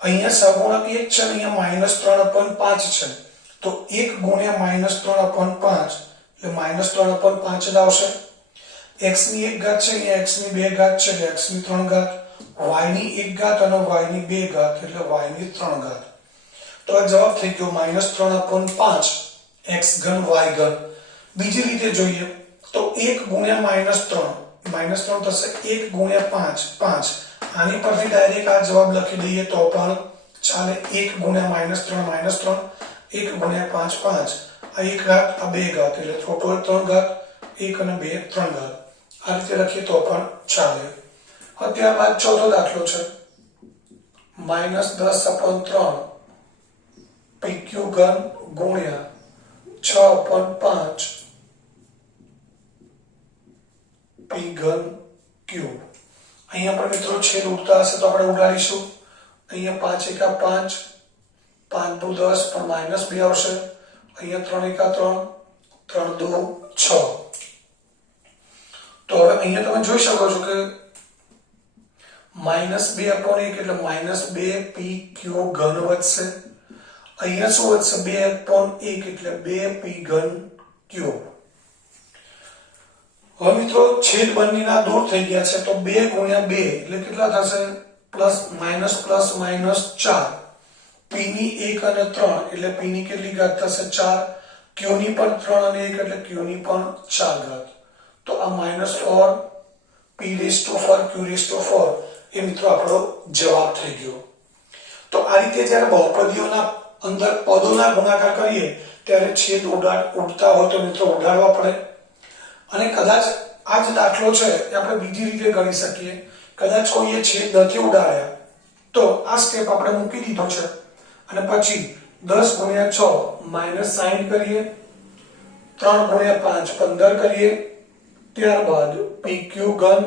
અહીંયા સહગુણક 1 છે, અહીંયા -3/5 છે, તો 1 ગુણ્યા -3/5 એટલે -3/5 જ આવશે. x ની 1 ઘાત છે, અહીંયા x ની 2 ઘાત છે એટલે x ની 3 ઘાત, y ની 1 ઘાત અને y ની 2 ઘાત એટલે y ની 3 ઘાત. તો આ જવાબ થઈ ગયો -3/5 x ઘન y ઘન. બીજી રીતે જોઈએ તો 1 ગુણ્યા -3 થશે 1 ગુણ્યા 5 આની પરથી ડાયરેક્ટ આ જવાબ લખી દઈએ તો પણ ચાલે. 1 ગુણ્યા -3 1 ગુણ્યા 5 5, આ 1 ઘાત આ 2 ઘાત એટલે ટોટલ 3 ઘાત, 1 અને 2 3 ઘાત. આ રીતે લખીએ તો પણ ચાલે. હવે ત્યારબાદ ચોથો દાખલો છે -10/3 pq ઘન ગુણ્યા 6/5 p ઘન ક્યુબ. અહીંયા પણ મિત્રો છેદ ઉડતા હશે તો આપણે ઉડાડીશું. અહીંયા 5 એકા 5, 5 દુ 10 પણ -2 આવશે. અહીંયા 3 એકા 3, 3 દુ 6. તો હવે અહીંયા તમે જોઈ શકો છો કે -2/1 એટલે -2 p q ઘન વધશે. અહીંયા શું વધશે, 2/1 એટલે 2 p ઘન ક્યુબ. હવે મિત્રો છેદ બંનેના દૂર થઈ ગયા છે તો 2 ગુણ્યા 2 એટલે કેટલા થશે, પ્લસ માઇનસ 4. p ની 1 અને 3 એટલે p ની કેટલી ઘાત થશે, 4. q ની પણ 3 અને 1 એટલે q ની પણ 4 ઘાત. તો આ -4 p⁴ q⁴ એ મિત્રો આપણો જવાબ થઈ ગયો. તો આ રીતે જ્યારે બહુપદીઓના અંદર પદોના ગુણાકાર કરીએ ત્યારે છેદ ઉડતા હોય તો મિત્રો ઉડાડવા પડે. અને કદાચ આ જ દાખલો છે એ આપણે બીજી રીતે ગણી શકીએ. કદાચ કોઈએ છેદ નથી ઉડાડ્યા તો આ સ્ટેપ આપણે મૂકી દીધો છે અને પછી 10 ગુણ્યા 6 -60 કરીએ, 3 ગુણ્યા 5 15 કરીએ, ત્યારબાદ pq ઘન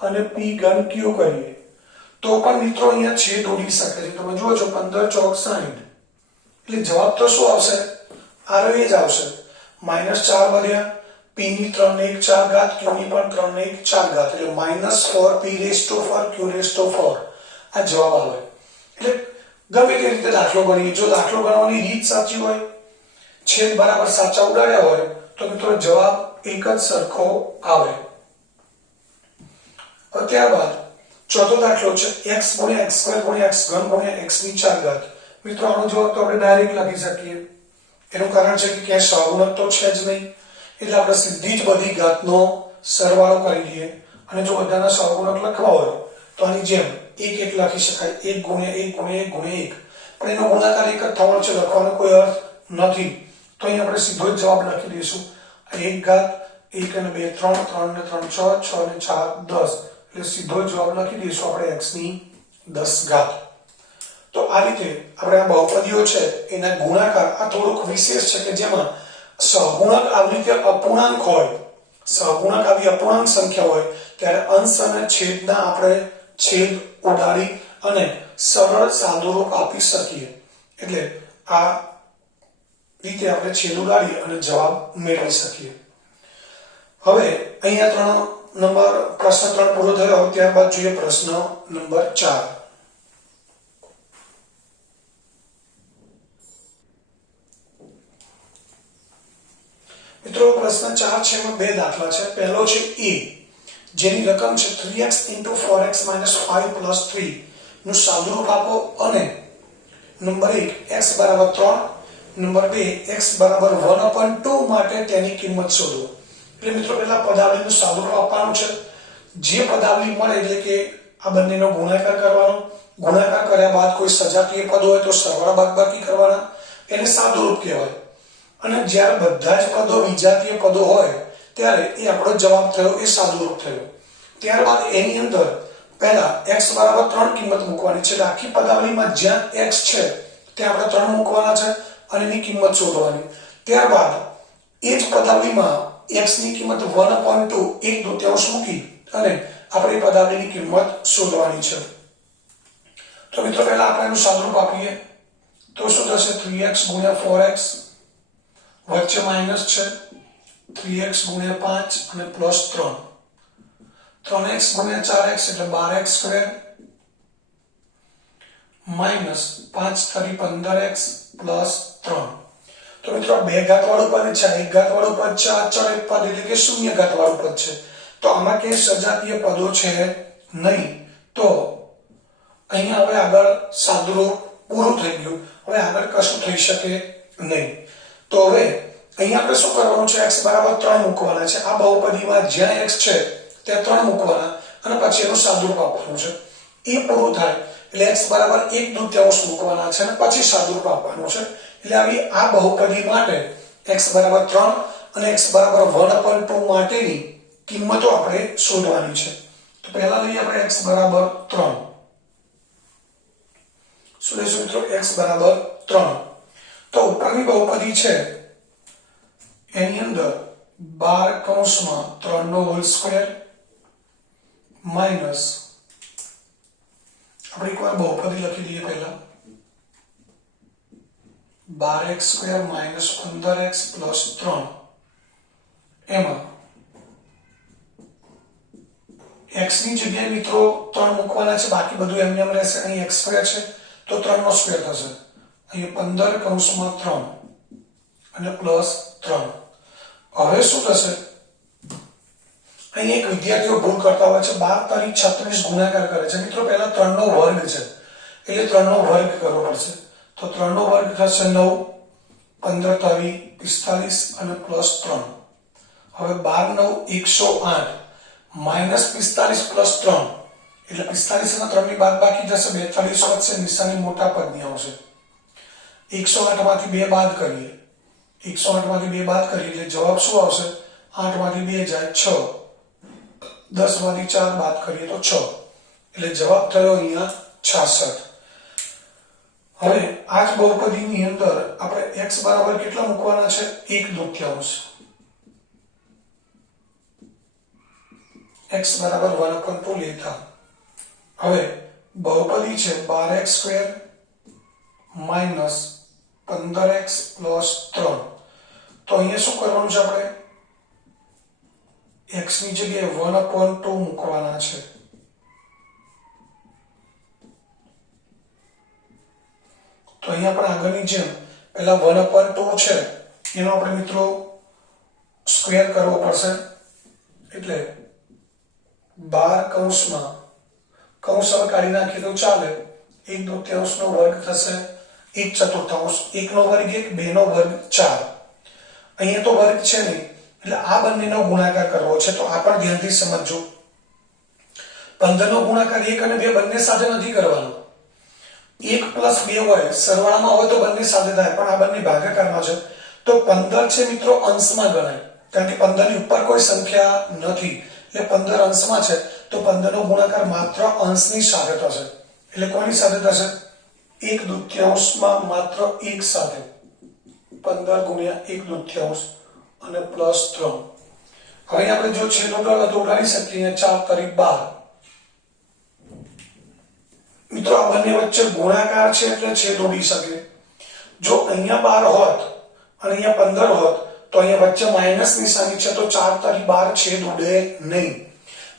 અને p ઘન q કરીએ તો પણ મિત્રો અહીંયા છેદ ઉડી શકે છે. તમે જુઓ છો 15 ચોક 60 એટલે જવાબ તો શું આવશે, આરો એ જ આવશે. -4 વધ્યા, p ની 3 ને 1 4 ઘાત, q ની પણ 3 ને 1 4 ઘાત એટલે -4 p⁴ q⁴ આ જવાબ આવે. એટલે ગમે તે રીતે દાખલો ગણીએ, જો દાખલો ગણવાની રીત સાચી હોય, છેદ બરાબર સાચા ઉડાડ્યા હોય તો મિત્રો જવાબ એક જ સરખો આવે. ત્યારબાદ ચોથો દાખલો છે x ગુણ્યા x² ગુણ્યા x ઘન ગુણ્યા x ની 4 ઘાત. મિત્રો આનો જવાબ તો આપણે ડાયરેક્ટ લખી શકીએ. એનું કારણ છે કે ક્યાંય સહગુણક તો છે જ નહીં એટલે આપણે સીધી જ બધી ઘાતનો સરવાળો કરી દઈએ. અને જો બધાના સહગુણક લખવા હોય તો આની જેમ 1 1 લખી શકાય, 1 ગુણ્યા 1 ગુણ્યા 1 ગુણ્યા 1, પણ એનો ગુણાકાર એક જ થવાનો છે, લખવાનો કોઈ અર્થ નથી. તો અહીં આપણે સીધો જ જવાબ લખી દઈશું. 1 ઘાત 1 અને 2 3, 3 ને 3 6, 6 ને 4 10, એટલે સીધો જવાબ લખી દઈશું આપણે x ની 10 ઘાત. તો આ રીતે આપણે આ બહુપદીઓ છે એના ગુણાકાર આ થોડુંક વિશેષ છે કે જેમાં સહગુણક આવી રીતે અપૂર્ણાંક હોય, સહગુણક આવી અપૂર્ણાંક સંખ્યા હોય ત્યારે અંશ અને છેદના આપણે છેદ ઉડાડી અને સરળ સાદુરૂપ આપી શકીએ. એટલે આ રીતે આપણે છેદ ઉડાડી અને જવાબ મેળવી શકીએ. હવે અહીંયા પ્રશ્ન 3 પૂરો થયો. ત્યારબાદ જોઈએ પ્રશ્ન નંબર 4. મિત્રો પ્રશ્ન 4 છે એમાં બે દાખલા છે. પહેલો છે a, જેની રકમ છે 3x * 4x - 5 + 3 નું સાદુરૂપ આપો, અને નંબર 1 x = 3, નંબર 2 x = 1/2 માટે તેની કિંમત શોધો. એટલે મિત્રો પહેલા પદાવલીનું સાદુરૂપ આપવાનું છે. જે પદાવલી મળે એટલે કે આ બંનેનો ગુણાકાર કરવાનો, ગુણાકાર કર્યા બાદ કોઈ સજાતીય પદ હોય તો સરવાળા બાદબાકી કરવાના, એને સાદુરૂપ કહેવાય. અને જ્યારે બધા જ પદો વિજાતીય પદો હોય ત્યારે એ આપણો જવાબ થયો, એ સાદુરૂપ થયો. ત્યારબાદ એની અંદર પહેલા x = 3 કિંમત મૂકવાની છે. આખી પદાવલીમાં જ્યાં x છે ત્યાં આપણે 3 મૂકવાના છે અને એની કિંમત શોધવાની. ત્યારબાદ એ જ પદાવલીમાં x ની કિંમત 1/2 1/2 મૂકી અને આપણે પદાવલીની કિંમત શોધવાની છે. તો મિત્રો પહેલા આપણે એનું સાદુરૂપ આપીએ તો શું થશે? 3x * 4x વચ્ચે માઈનસ છે, 3x * 5 અને +3, 3x * 4x એટલે 12x² માઈનસ 5 * 3 = 15x +3. તો મિત્રો બે ઘાત વાળું પદ છે, એક ઘાત વાળું પદ છે, અચળ એક પદ એટલે કે શૂન્ય ઘાત વાળું પદ છે. તો આમાં કે સજાતીય પદો છે નહીં. તો અહીંયા હવે આગળ સાદુરૂપ પૂરું થઈ ગયું. હવે આગળ કશું થઈ શકે નહીં. તો હવે અહીંયા આપણે શું કરવાનું છે? x = 3 મૂકવાના છે. આ બહુપદીમાં જ્યાં x છે ત્યાં 3 મૂકવાના અને પછી એનું સાદુરૂપ આપવાનું છે. એ પૂરું થાય એટલે x = 1/2 મૂકવાના છે અને પછી સાદુરૂપ આપવાનું છે. એટલે આવી આ બહુપદી માટે x = 3 અને x = 1/2 માટેની કિંમતો આપણે શોધવાની છે. તો પહેલા લઈએ આપણે x = 3. શું લેશું મિત્રો? x = 3. તો ઉપરની બહુપદી છે એની અંદર 12 કૌંસમાં 3/2 માઈનસ આપણે એકવાર બહુપદી લખી દઈએ. પહેલા 12x² માઈનસ 15x પ્લસ 3, એમાં x ની જગ્યાએ મિત્રો 3 મૂકવાના છે, બાકી બધું એમને એમ રહેશે. અહીં x² છે તો 3 નો સ્ક્વેર થશે. અહીં 15 કૌંસમાં 3 અને પ્લસ 3. હવે શું થશે? અહીં એક વિદ્યાર્થીઓ ભૂલ કરતા હોય છે, 12 તારી 36 ગુણાકાર કરે છે. મિત્રો પહેલા 3 નો વર્ગ છે એટલે 3 નો વર્ગ કરવો પડશે. તો 3 નો વર્ગ થશે 9, 15 તારી 45 અને પ્લસ 3. હવે 12 * 9 = 108 માઈનસ 45 પ્લસ 3 એટલે 45 અને 3 ની બાદબાકી થશે, 42 વધશે, નિશાની મોટા પદની આવશે. 108 માંથી 2 બાદ કરીએ, 108 માંથી 2 બાદ કરીએ એટલે જવાબ શું આવશે? 8 માંથી 2 જાય 6, 10 માંથી 4 બાદ કરીએ તો 6, એટલે જવાબ થયો અહીંયા 66. હવે આ જ બહુપદીની અંદર આપણે x = કેટલા મૂકવાના છે? 1/2. x = 1/2 લેતા હવે બહુપદી છે 12x² માઈનસ 15x પ્લસ 3. તો અહીંયા શું કરવાનું છે? આપણે x ની જગ્યાએ 1/2 મૂકવાના છે. તો અહીંયા આપણે આગળની જેમ પહેલા 1/2 છે એનો આપણે મિત્રો સ્ક્વેર કરવો પડશે. એટલે 12 કૌંસમાં કૌંસ હવે કાઢી નાખીએ તો ચાલે. 1/2 નો વર્ગ થશે 1/4, 1 નો વર્ગ 1, 2 નો વર્ગ 4. અહીંયા તો વર્ગ છે નહીં એટલે આ બંનેનો ગુણાકાર કરવો છે. તો આ પણ ધ્યાનથી સમજજો. 15 નો ગુણાકાર 1 અને 2 બંને સાથે નથી કરવાનો. 1 પ્લસ 2 હોય સરવાળામાં હોય તો બંને સાથે થાય, પણ આ બંને ભાગાકારમાં છે તો 15 છે મિત્રો અંશમાં ગણાય, કારણ કે 15 ની ઉપર કોઈ સંખ્યા નથી એટલે 15 અંશમાં છે તો 15 નો ગુણાકાર માત્ર અંશની સાથે થશે. એટલે કોની સાથે થશે? 1/2 માં માત્ર 1 સાથે. 15 ગુણ્યા 1/2 અને પ્લસ 3. હવે આપણે જો છેદનો ડોલર તો ઉડાડી શકીએ. 4 તરી 12. મિત્રો આ બંને વચ્ચે ગુણાકાર છે એટલે છેદ ઉડી શકે. જો અહીંયા 12 હોત અને અહીંયા 15 હોત તો અહીંયા વચ્ચે માઈનસ નિશાની છે તો 4 તરી 12 છેદ ઉડે નહીં.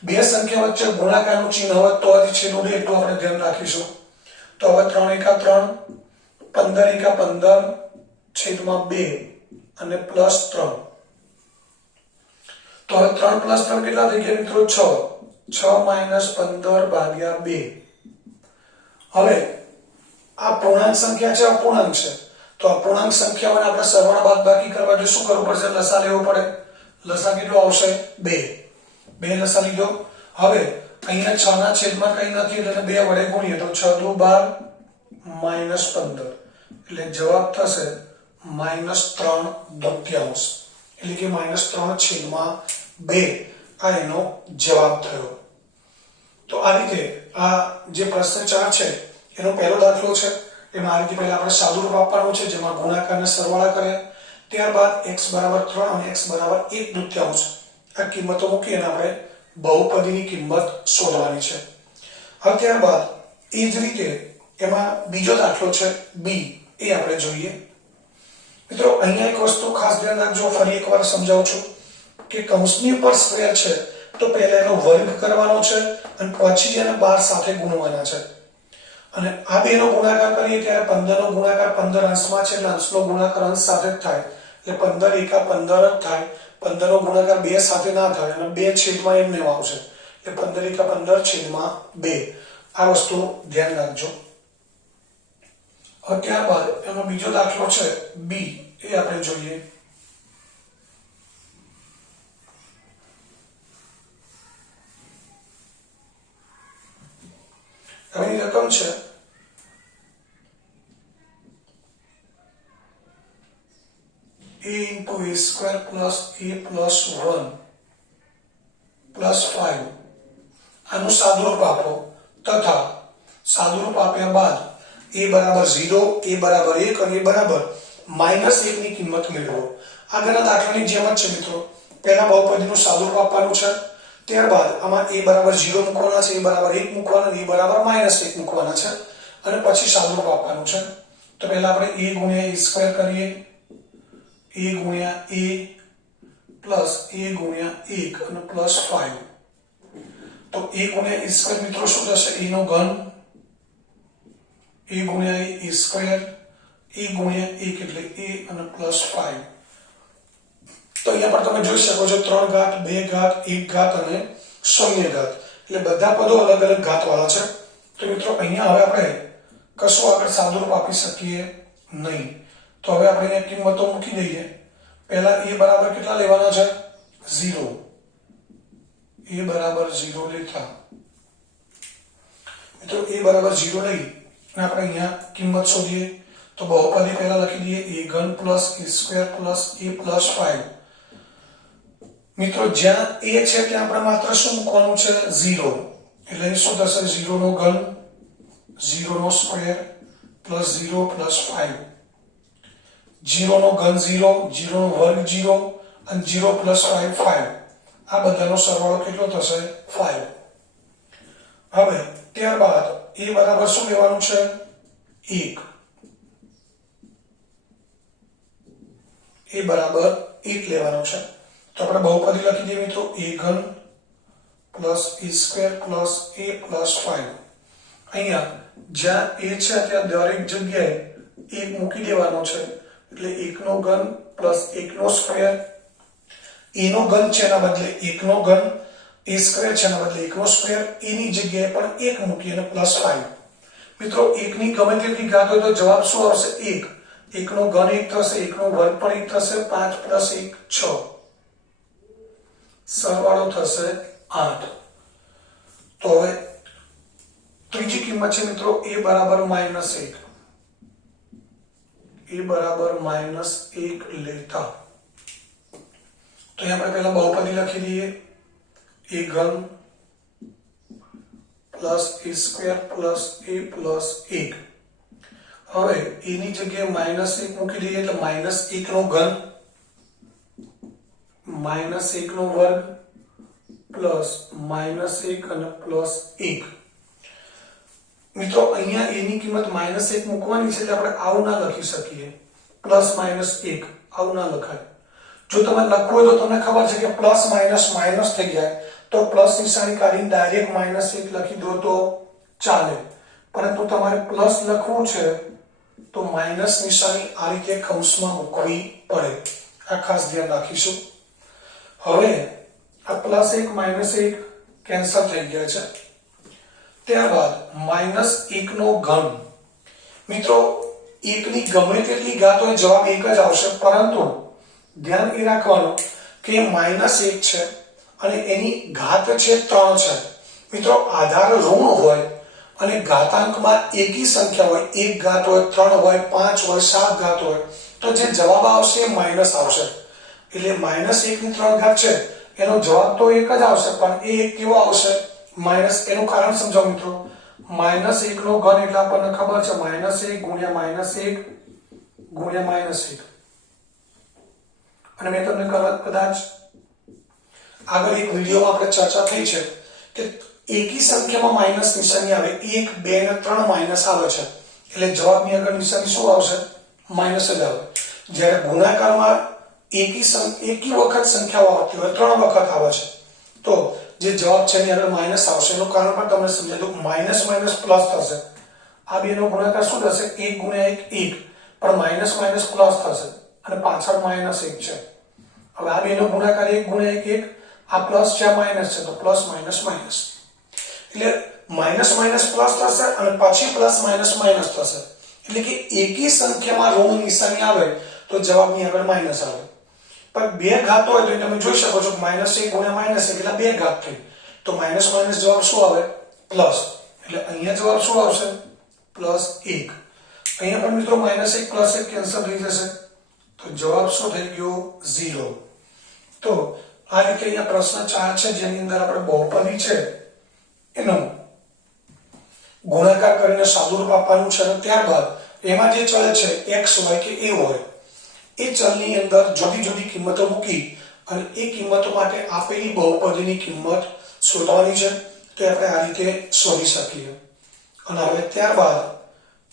બે સંખ્યા વચ્ચે ગુણાકારનું ચિહ્ન હોત તો જ છેદ ઉડે, એટલું આપણે ધ્યાન રાખીશું. તો હવે 3 એકા 3, 15 એકા 15 છેદમાં 2 અને પ્લસ 3. તો હવે 3 પ્લસ 3 કેટલા થઈ ગયા મિત્રો? 6. 6 માઈનસ 15 ભાગ્યા 2. હવે આ પૂર્ણાંક સંખ્યા છે, અપૂર્ણાંક છે, તો અપૂર્ણાંક સંખ્યાઓને આપણે સરવાળા બાદબાકી કરવા એટલે શું કરવું પડશે? લસા લેવો પડે. લસા કેટલો આવશે? 2. 2 લસા લીધો. હવે અહીંયા 6 ના છેદમાં કઈ નથી એટલે 2 વડે ગુણીએ તો 6 દુ 12 માઈનસ 15 એટલે જવાબ થશે -3/2 એટલે કે -3/2. આ એનો જવાબ થયો. તો આ રીતે આ જે પ્રશ્ન 4 છે એનો પહેલો દાખલો છે. એમાં આ રીતે પહેલા આપણે સાદુરૂપ આપવાનું છે જેમાં ગુણાકાર અને સરવાળા કર્યા. ત્યારબાદ x = 3 અને x = 1/2 આ કિંમતો મૂકી અને આપણે બહુપદીની કિંમત શોધવાની છે. હવે ત્યારબાદ એ જ રીતે એમાં બીજો દાખલો છે b, એ આપણે જોઈએ. મિત્રો અહીંયા એક વસ્તુ ખાસ ધ્યાન રાખજો, ફરી એકવાર સમજાવું છું કે કૌંસની ઉપર સ્ક્વેર છે તો પહેલા એનો વર્ગ કરવાનો છે અને પછી એને 12 સાથે ગુણવાના છે. અને આ બેનો ગુણાકાર કરીએ ત્યારે 15 નો ગુણાકાર 15 અંશમાં છે એટલે અંશનો ગુણાકાર અંશ સાથે જ થાય એટલે 15 એકા 15 જ થાય. 15 નો ગુણાકાર 2 સાથે ના થાય અને 2 છેદમાં એમને આવશે એટલે 15 એકા 15 છેદમાં 2. આ વસ્તુ ધ્યાન રાખજો. હવે ત્યારબાદ એમાં બીજો દાખલો છે b, એ આપણે જોઈએ. હવે રકમ છે a into a square plus a plus 1 plus 5. આનું સાદુરૂપ આપો તથા સાદુરૂપ આપ્યા બાદ a બરાબર 0, a બરાબર 1 અને a બરાબર -1 ની કિંમત મેળવો. આગળના દાખલાની જેમ જ છે મિત્રો. પહેલા બહુપદીનું સાદુરૂપ આપવાનું છે, ત્યારબાદ આમાં a બરાબર 0 મૂકવાના છે, a બરાબર 1 મૂકવાના, a બરાબર -1 મૂકવાના છે અને પછી સાદુરૂપ આપવાનું છે. તો પહેલા આપણે a ગુણ્યા a સ્ક્વેર કરીએ. a ગુણ્યા a પ્લસ a ગુણ્યા 1 અને પ્લસ 5. તો a ગુણ્યા a સ્ક્વેર મિત્રો શું થશે? a નો ઘન. a ગુણ્યા a સ્ક્વેર, a ગુણ્યા 1 એટલે a અને પ્લસ 5. તો અહીંયા પર તમે જોઈ શકો છો 3 ઘાત, 2 ઘાત, 1 ઘાત અને 0 ઘાત. એટલે બધા પદો અલગ અલગ ઘાત વાળા છે. તો મિત્રો અહીંયા હવે આપણે કશું આગળ સાદુરૂપ આપી શકીએ નહીં. તો હવે આપણે અહીંયા કિંમતો મૂકી દઈએ. પહેલા a બરાબર કેટલા લેવાના છે? 0. a બરાબર 0 લેતા મિત્રો a બરાબર 0 લઈ અને આપણે અહીંયા કિંમત શોધીએ. તો બહુપદી પહેલા લખી દઈએ a ઘન plus a square plus a plus 5. મિત્રો જ્યાં a છે ત્યાં આપણે માત્ર શું મૂકવાનું છે? 0. એટલે શું થશે? 0 નો ઘન, 0 નો સ્ક્વેર પ્લસ 0 પ્લસ 5. 0 નો ઘન 0, 0 નો વર્ગ 0 અને 0 પ્લસ 5 5. આ બધાનો સરવાળો કેટલો થશે? 5. હવે ત્યારબાદ a બરાબર શું લેવાનું છે? 1. a બરાબર 1 લેવાનો છે. તો આપણે બહુપદી લખી દઈએ મિત્રો. a ઘન plus a square plus a plus 5. અહીંયા જ્યાં a છે ત્યાં દરેક જગ્યાએ 1 મૂકી દેવાનો છે એટલે 1 નો ઘન પ્લસ 1 નો સ્ક્વેર. a નો ઘન છે એના બદલે 1 નો ઘન, a સ્ક્વેર છે એના બદલે 1 નો સ્ક્વેર, a ની જગ્યાએ પણ 1 મૂકી અને પ્લસ 5. મિત્રો 1 ની ગમે તેટલી ઘાત હોય તો જવાબ શું આવશે? 1. 1 નો ઘન 1 થશે, 1 નો વર્ગ પણ 1 થશે, 5 પ્લસ 1 6. સરવાળો થશે 8. તો હવે ત્રીજી કિંમત છે મિત્રો a બરાબર -1, a બરાબર -1 લેતા તો અહીં આપણે પહેલા બહુપદી લખી દઈએ, a ઘન plus a square plus a plus 1. હવે a ની જગ્યાએ -1 મૂકી દઈએ એટલે -1 નો ઘન -1 નો વર્ગ પ્લસ -1 અને પ્લસ 1. મિત્રો અહીંયા a ની કિંમત -1 મૂકવાની છે એટલે આપણે આવું ના લખી શકીએ, પ્લસ -1 આવું ના લખાય. જો તમે લખવું હોય તો તમને ખબર છે કે પ્લસ માઇનસ માઇનસ થઈ જાય તો પ્લસ નિશાની કાઢીને ડાયરેક્ટ -1 લખી દો તો ચાલે, પરંતુ તમારે પ્લસ લખવું છે તો માઇનસ નિશાની આ રીતે કૌંસમાં મૂકવી પડે. આ ખાસ ધ્યાન રાખીશું. હવે આ +1 -1 કેન્સલ થઈ ગયા છે. ત્યારબાદ -1 નો ઘન. મિત્રો 1 ની ગમે તેટલી ઘાત હોય જવાબ 1 જ આવશે, પરંતુ ધ્યાન એ રાખવાનું કે -1 છે અને એની ઘાત છે 3 છે. મિત્રો આધાર ઋણ હોય અને ઘાતાંકમાં એકી સંખ્યા હોય, 1 ઘાત હોય, 3 હોય, 5 હોય, 7 ઘાત હોય, તો જે જવાબ આવશે એ માઇનસ આવશે. એટલે -1 ની 3 ઘાત છે એનો જવાબ તો 1 જ આવશે, પણ એ 1 કેવો આવશે? માઇનસ. એનું કારણ સમજાવો મિત્રો. -1 નો ઘન એટલે આપણને ખબર છે -1 ગુણ્યા -1 ગુણ્યા -1. અને મેં તમને કદાચ આગળ એક વિડીયોમાં આપણે ચર્ચા થઈ છે કે એકી સંખ્યામાં માઇનસ નિશાની આવે, 1, 2 અને 3 માઇનસ આવે છે એટલે જવાબની આગળ નિશાની શું આવશે? માઇનસ જ આવે. જ્યારે ગુણાકારમાં એકી વખત સંખ્યાઓ આવતી હોય, 3 વખત આવે છે, તો જે જવાબ છે એની આગળ માઇનસ આવશે. એનું કારણ પણ તમને સમજાય દઉં. માઇનસ માઇનસ પ્લસ થશે. આ બેનો ગુણાકાર શું થશે? 1 ગુણ્યા 1 1, પણ માઇનસ માઇનસ પ્લસ થશે અને પાછળ -1 છે. હવે આ બેનો ગુણાકાર 1 ગુણ્યા 1 1, આ પ્લસ છે, માઇનસ છે, તો પ્લસ માઇનસ માઇનસ. એટલે માઇનસ માઇનસ પ્લસ થશે અને પછી પ્લસ માઇનસ માઇનસ થશે. એટલે કે એકી સંખ્યામાં ઋણ નિશાની આવે તો જવાબની આગળ માઇનસ આવે. પણ બે ઘાત હોય તો તમે જોઈ શકો છો -1 ગુણ્યા -1 એટલે 2 ઘાત થઈ, તો માઇનસ માઇનસ જવાબ શું આવે? પ્લસ. એટલે અહીંયા જવાબ શું આવશે? +1. અહીંયા પણ મિત્રો -1 +1 કેન્સલ થઈ જશે તો જવાબ શું થઈ ગયો? 0. તો આ રીતે અહીંયા પ્રશ્ન 4 છે જેની અંદર આપણે બહુપદી છે એનો ગુણાકાર કરીને સાદુરૂપ આપવાનું છે અને ત્યારબાદ એમાં જે ચલ છે x હોય કે a હોય એ ચલની અંદર જુદી જુદી કિંમતો મૂકી અને એ કિંમતો માટે આપેલી બહુપદીની કિંમત શોધવાની છે. તો આપણે આ રીતે શોધી શકીએ. અને હવે ત્યારબાદ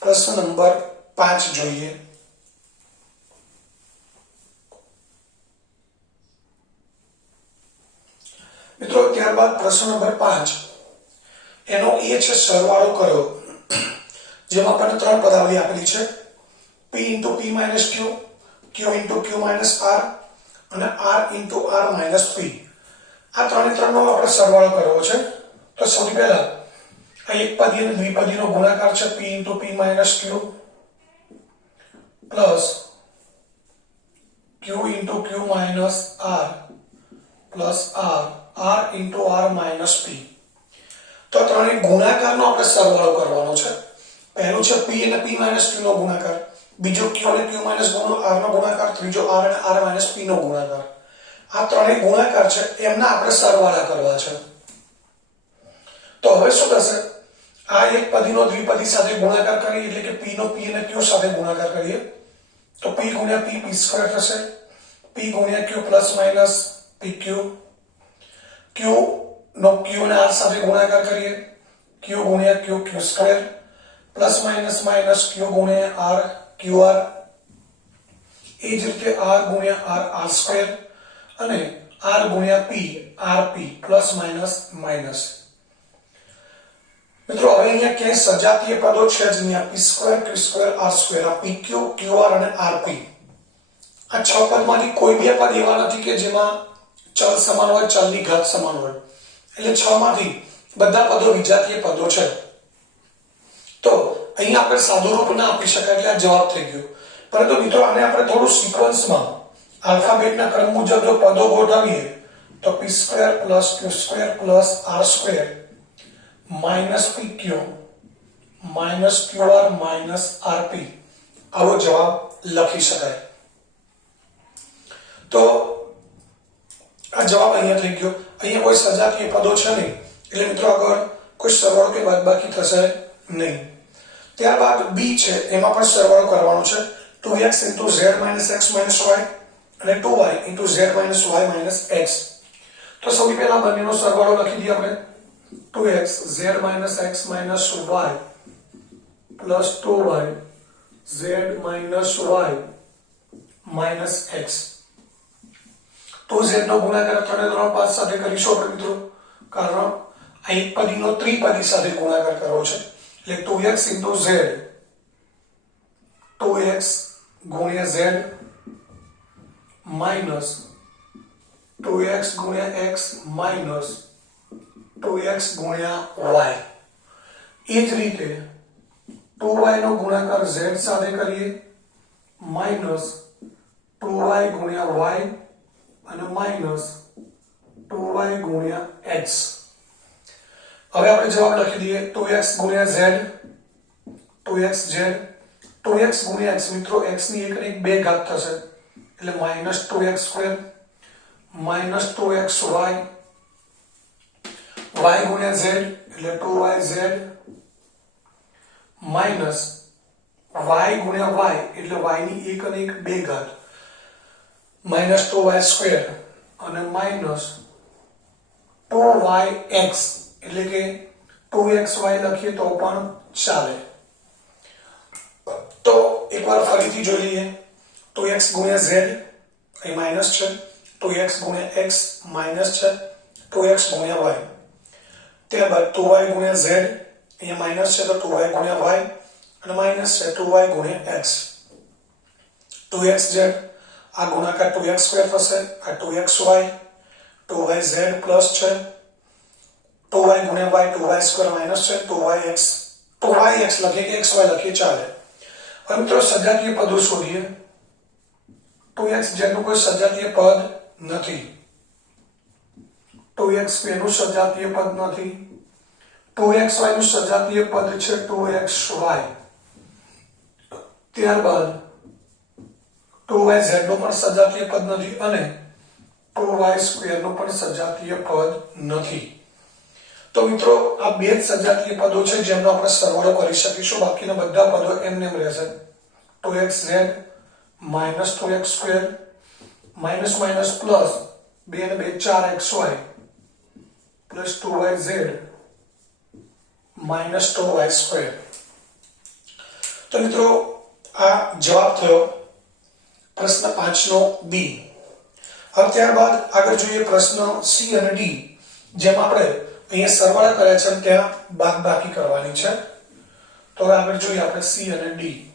પ્રશ્ન નંબર 5 જોઈએ. મિત્રો ત્યારબાદ પ્રશ્ન નંબર 5 એનો એ છે સરવાળો કરો, જેમાં આપણને 3 પદાવલી આપેલી છે, p × p - q, q × q - r અને r × r - p. આ ત્રણે ત્રણનો આપણે સરવાળો કરવો છે. તો સૌથી પહેલા આ એકપદી અને દ્વિપદીનો ગુણાકાર છે p × p - q plus q × q - r plus r × r - p. તો ત્રણે ગુણાકારનો આપણે સરવાળો કરવાનો છે. પહેલું છે p અને p - q નો ગુણાકાર, બીજો q અને q - r નો ગુણાકાર, ત્રીજો r અને r - p નો ગુણાકાર. આ ત્રણેય ગુણાકાર છે એમના આપણે સરવાળા કરવા છે. તો હવે શું થશે? આ એક પદીનો દ્વિપદી સાથે ગુણાકાર કરીએ એટલે કે p નો p અને q સાથે ગુણાકાર કરીએ તો p × p p² થશે, p × q ± pq, q નો q અને r સાથે ગુણાકાર કરીએ q × q q² ± q × r qr, એ જ રીતે r × r r² અને r × p rp ± મિત્રો હવે અહીંયા ક્યાંય સજાતીય પદો છે જ નહીં. p² q² r² આ pq qr અને rp આ 6 પદમાંથી કોઈ બે પદ એવા નથી કે જેમાં ચલ સમાન હોય, ચલની ઘાત સમાન હોય. એટલે 6 માંથી બધા પદો વિજાતીય પદો છે. તો અહીંયા આપણે સાદુરૂપ ના આપી શકાય એટલે આ જવાબ થઈ ગયો. પરંતુ મિત્રો આને આપણે થોડું સિક્વન્સમાં આલ્ફાબેટના ક્રમ મુજબ જો પદો ગોઠવીએ તો p² + q² + r² minus PQ minus QR minus RP આવો જવાબ લખી શકાય. તો આ જવાબ અહીંયા થઈ ગયો. અહીંયા કોઈ સજાતીય પદો છે નહીં એટલે મિત્રો આગળ કોઈ સરવાળો કે બાદબાકી થશે નહીં. ત્યારબાદ બી છે એમાં પણ સરવાળો કરવાનો છે. 2x into z minus x minus y અને 2y into z minus y minus x. તો સૌથી પહેલા બંનેનો સરવાળો લખી દઈએ આપણે. 2x z minus x minus y plus 2y z minus y minus x. તો z નો ગુણાકાર 3 3 5 સાથે કરીશું આપણે મિત્રો, કારણ આ એક પદીનો ત્રિપદી સાથે ગુણાકાર કરવો છે. એટલે 2x into z 2x ગુણ્યા z માઇનસ 2x ગુણ્યા x માઇનસ 2x ગુણ્યા y. એ જ રીતે 2y નો ગુણાકાર z સાથે કરીએ માઇનસ 2y ગુણ્યા y અને માઇનસ 2y ગુણ્યા x. હવે આપણે જવાબ લખી દઈએ. 2x ગુણ્યા z 2x ગુણ્યા x મિત્રો x ની એક ને એક બે ઘાત થશે એટલે minus 2x square minus 2xy y ગુણ્યા z એટલે 2yz માઇનસ y ગુણ્યા y એટલે y ની એક અને એક બે ઘાત માઇનસ 2y સ્ક્વેર અને માઇનસ 2yx એટલે કે 2xy લખીએ તો પણ ચાલે. તો એકવાર ફરીથી જોઈ લઈએ. 2x ગુણ્યા z અહીં માઇનસ છે, 2x ગુણ્યા x માઇનસ છે, 2x ગુણ્યા y. ત્યારબાદ 2y ગુણ્યા z અહીંયા માઇનસ છે તો 2y ગુણ્યા y અને માઇનસ છે 2y ગુણ્યા x. 2xz આ ગુણાકાર 2x સ્ક્વેર થશે, આ 2xy 2yz પ્લસ છે 2y ગુણ્યા y 2y સ્ક્વેર માઇનસ છે 2yx લખીએ કે xy લખીએ ચાલે. હવે મિત્રો સજાતીય પદો શોધીએ. 2x જેનું કોઈ સજાતીય પદ નથી, 2x નું સજાતીય પદ નથી, 2xy નું સજાતીય પદ છે 2xy. ત્યારબાદ 2yz નું પણ સજાતીય પદ નથી અને 2y સ્ક્વેર નું પણ સજાતીય પદ નથી. તો મિત્રો આ બે જ સજાતીય પદો છે જેમનો આપણે સરવાળો કરી શકીશું. બાકીના બધા પદો એમને એમ રહેશે. 2xz minus 2x square minus minus plus 2 અને 2 4xy plus 2yz minus 2y square. તો મિત્રો આ જવાબ થયો પ્રશ્ન 5 નો બી. હવે ત્યારબાદ આગળ જોઈએ પ્રશ્ન સી અને ડી, જેમાં આપણે અહીંયા સરવાળા કર્યા છે ત્યાં બાદબાકી કરવાની છે. તો હવે આગળ જોઈએ આપણે સી અને ડી.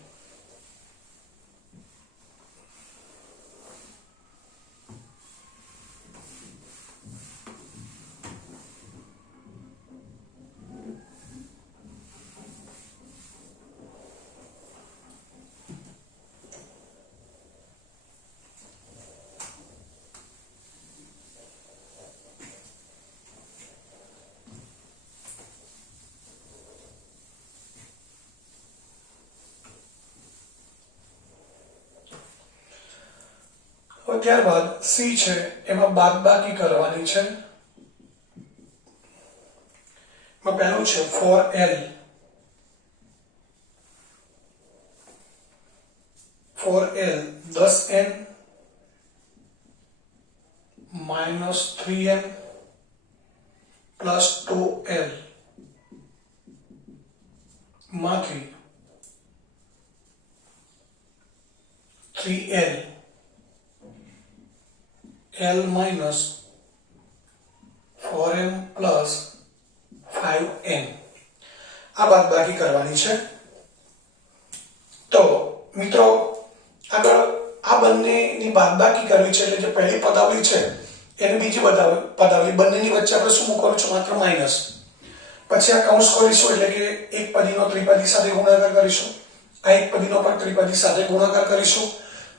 ત્યારબાદ સી છે એમાં બાદબાકી કરવાની છે. એમાં પહેલું છે 4l 10n minus 3n plus 2l માંથી 3l l minus 4m plus 5n આ બાદબાકી કરવાની છે. તો મિત્રો આગળ આ બંનેની બાદબાકી કરવી છે એટલે જે પહેલી પદાવલી છે એને બીજી પદાવલી બંનેની વચ્ચે આપણે શું મૂકવાનું છે? માત્ર માઇનસ. પછી આ કૌંસ કરીશું એટલે કે એક પદીનો ત્રિપદી સાથે ગુણાકાર કરીશું, આ એક પદીનો પણ ત્રિપદી સાથે ગુણાકાર કરીશું.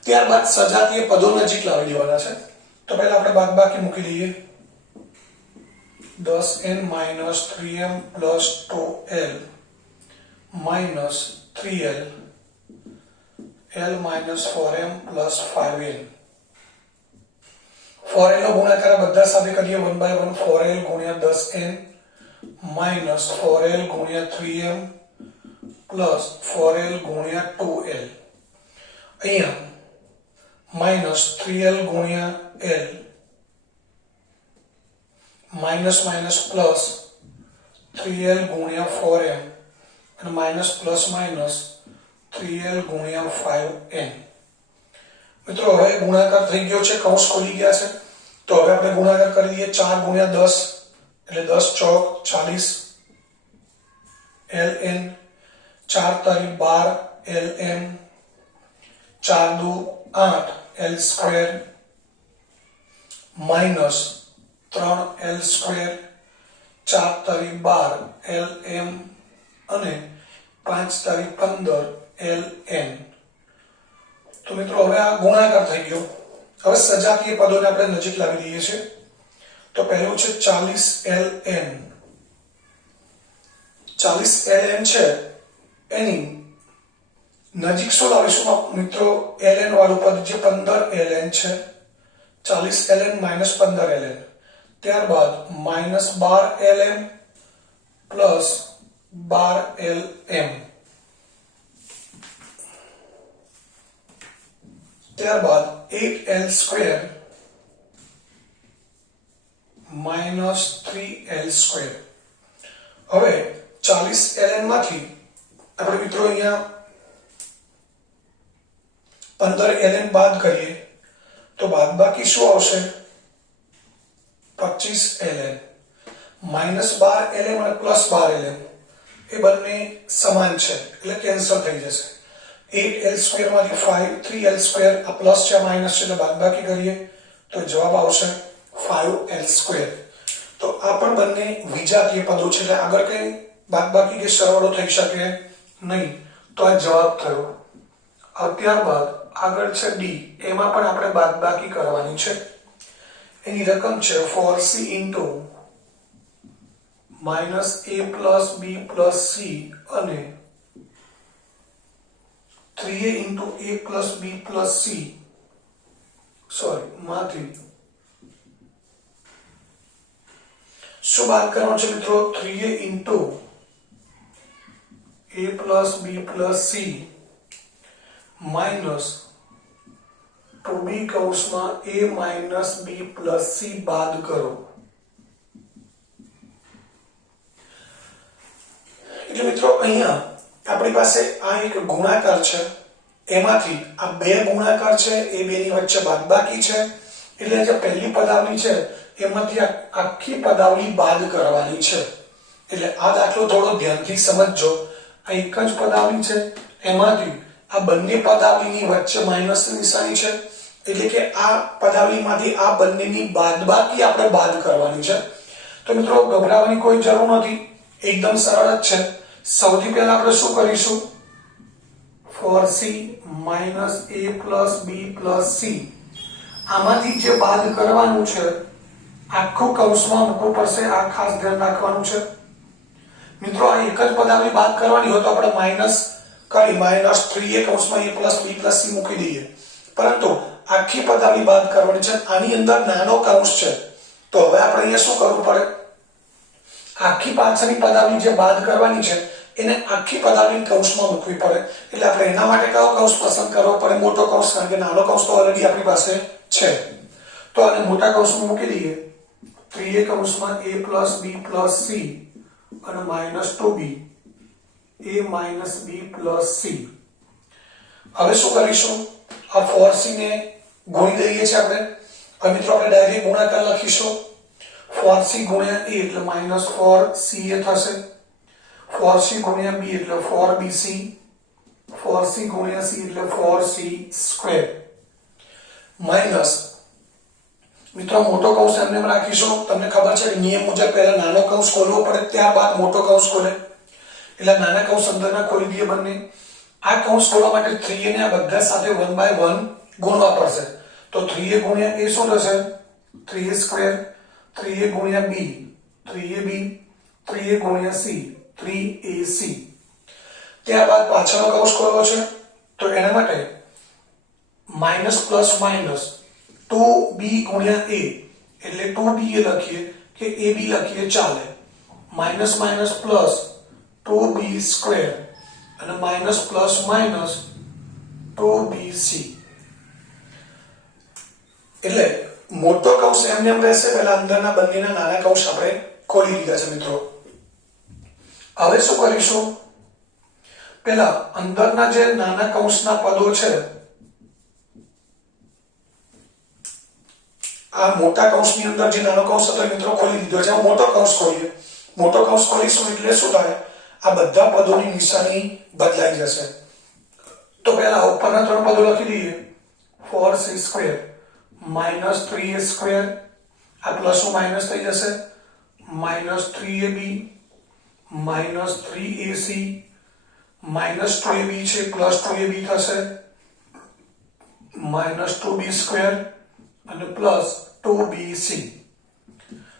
ત્યારબાદ સજાતીય પદો નજીક લાવી દેવાના છે. તો પહેલા આપણે બાદબાકી મૂકી દઈએ. 10n minus 3m plus 2l minus 3l l minus 4m plus 5l 4l નો ગુણાકાર બધા સાથે કરીએ 1/1 4l ગુણ્યા 10n માઇનસ 4l ગુણ્યા 3m પ્લસ 4l ગુણ્યા 2l અહીંયા માઇનસ 3l ગુણ્યા l minus minus plus 3l गुणिया 4m અને માઇનસ પ્લસ માઇનસ 3l ગુણ્યા 5n મિત્રો હવે ગુણાકાર થઈ ગયો છે કૌંસ ખોલી ગયા છે તો હવે આપણે ગુણાકાર કરી દઈએ 4 ગુણ્યા 10 એટલે 10 ચોક 40 ln 4 તારી 12 ln 4 દુ 8 l square minus 3l square 4 તારી 12 lm અને 5 તારી 15 ln તો મિત્રો હવે આ ગુણાકાર થઈ ગયો હવે સજાતીય પદોને આપણે નજીક લાવી દઈએ છીએ તો પહેલું છે 40 ln 40 ln છે એની નજીક શું લાવીશું મિત્રો ln વાળું પદ જે 15 ln છે 40 ln માઇનસ 15 ln ત્યારબાદ માઇનસ 12 lm પ્લસ 12 lm ત્યારબાદ 8l square minus 3l square હવે 40 ln માંથી આપણે મિત્રો અહીંયા 15 ln બાદ કરીએ તો બાદબાકી શું આવશે 25 ln માઇનસ 12 ln અને પ્લસ 12 ln એ બંને સમાન છે એટલે કેન્સલ થઈ જશે 8l સ્ક્વેર માંથી 3l સ્ક્વેર આ પ્લસ છે માઇનસ છે એટલે બાદબાકી કરીએ તો જવાબ આવશે 5l સ્ક્વેર તો આ પણ બંને વિજાતીય પદો છે એટલે આગળ કઈ બાદબાકી કે સરવાળો થઈ શકે નહીં તો આ જવાબ થયો ત્યારબાદ આગળ છે ડી એમાં પણ આપણે બાદબાકી કરવાની છે એની રકમ છે 4c into minus a plus b plus c અને 3a into a plus b plus c માંથી શું બાદ કરવાનું છે મિત્રો 3a into a plus b plus c minus 2b કૌંસમાં a minus b plus c બાદ કરો એટલે મિત્રો અહીંયા આપણી પાસે આ એક ગુણાકાર છે એમાંથી આ બે ગુણાકાર છે એ બેની વચ્ચે બાદબાકી છે એટલે જે પહેલી પદાવલી છે એમાંથી આખી પદાવલી બાદ કરવાની છે એટલે આ દાખલો થોડો ધ્યાનથી સમજજો આ એક જ પદાવલી છે એમાંથી આ બંને પદાવલીની વચ્ચે માઈનસની નિશાની છે એટલે કે આ પદાવલીમાંથી આ બંનેની બાદબાકી આપણે બાદ કરવાની છે તો મિત્રો ગભરાવાની કોઈ જરૂર નથી એકદમ સરળ જ છે સૌથી પહેલા આપણે શું કરીશું 4c minus a plus b plus c આમાંથી જે બાદ કરવાનું છે આખું કૌંસમાં મૂકવું પડશે આ ખાસ ધ્યાન રાખવાનું છે મિત્રો આ એક જ પદાવલી બાદ કરવાની હોય તો આપણે માઈનસ કરી માઈનસ 3a કૌંસમાં a plus b plus c મૂકી દઈએ પરંતુ આખી પદાવલી બાદ કરવાની છે આની અંદર નાનો કૌંસ છે તો હવે આપણે અહીંયા શું કરવું પડે આખી પાછળની પદાવલી જે બાદ કરવાની છે એને આખી પદાવલી કૌંસમાં મૂકવી પડે એટલે આપણે એના માટે કયો કૌંસ પસંદ કરવો પડે મોટો કૌંસ કારણ કે નાનો કૌંસ તો ઓલરેડી આપણી પાસે છે તો આને મોટા કૌંસમાં મૂકી દઈએ 3a કૌંસમાં a plus b plus c અને minus 2b a minus b plus c હવે શું કરીશું આ 4c ને ગુણી દઈએ છીએ આપણે હવે મિત્રો આપણે ડાયરેક્ટ ગુણાકાર લખીશું 4c ગુણ્યા a એટલે -4ca થશે 4c ગુણ્યા b એટલે 4bc 4c ગુણ્યા c એટલે 4c સ્ક્વેર માઈનસ મિત્રો મોટો કૌંસ એમને રાખીશું તમને ખબર છે કે નિયમ મુજબ પહેલા નાનો કૌંસ ખોલવો પડે ત્યારબાદ મોટો કૌંસ ખોલે એટલે નાના કૌંસ અંદરના ખોલી દઈએ બંને આ કૌંસ ખોલવા માટે 3a ને આ બધા સાથે 1/1 ગુણવા પડશે તો 3a ગુણ્યા a શું થશે 3a સ્ક્વેર 3a ગુણ્યા b 3ab 3a ગુણ્યા c 3ac. ત્યારબાદ પાછળનો કૌંસ ખોલવો છે તો એના માટે માઇનસ પ્લસ માઇનસ 2b ગુણ્યા a એટલે 2ba લખીએ કે ab લખીએ ચાલે. Minus minus plus 2b square અને માઇનસ પ્લસ માઇનસ 2bc. એટલે મોટો કૌંસ એમને એમ રહેશે. પહેલા અંદરના બંનેના નાના કૌંસ આપણે ખોલી લીધા છે મિત્રો. હવે શું કરીશું? પહેલા અંદરના જે નાના કૌંસના પદો છે આ મોટા કૌંસની અંદર જે નાનો કૌંસ હતો મિત્રો ખોલી દીધો છે. મોટો કૌંસ ખોલીએ. મોટો કૌંસ ખોલીશું એટલે શું થાય? આ બધા પદોની નિશાની બદલાઈ જશે. તો પહેલા ઉપરના ત્રણ પદો લખી દઈએ. 4c square minus 3a square, આ પ્લસ નું માઇનસ થઈ જશે, minus 3ab minus 3ac minus 2ab છે પ્લસ 2ab થશે, માઇનસ 2b સ્ક્વેર અને પ્લસ 2bc.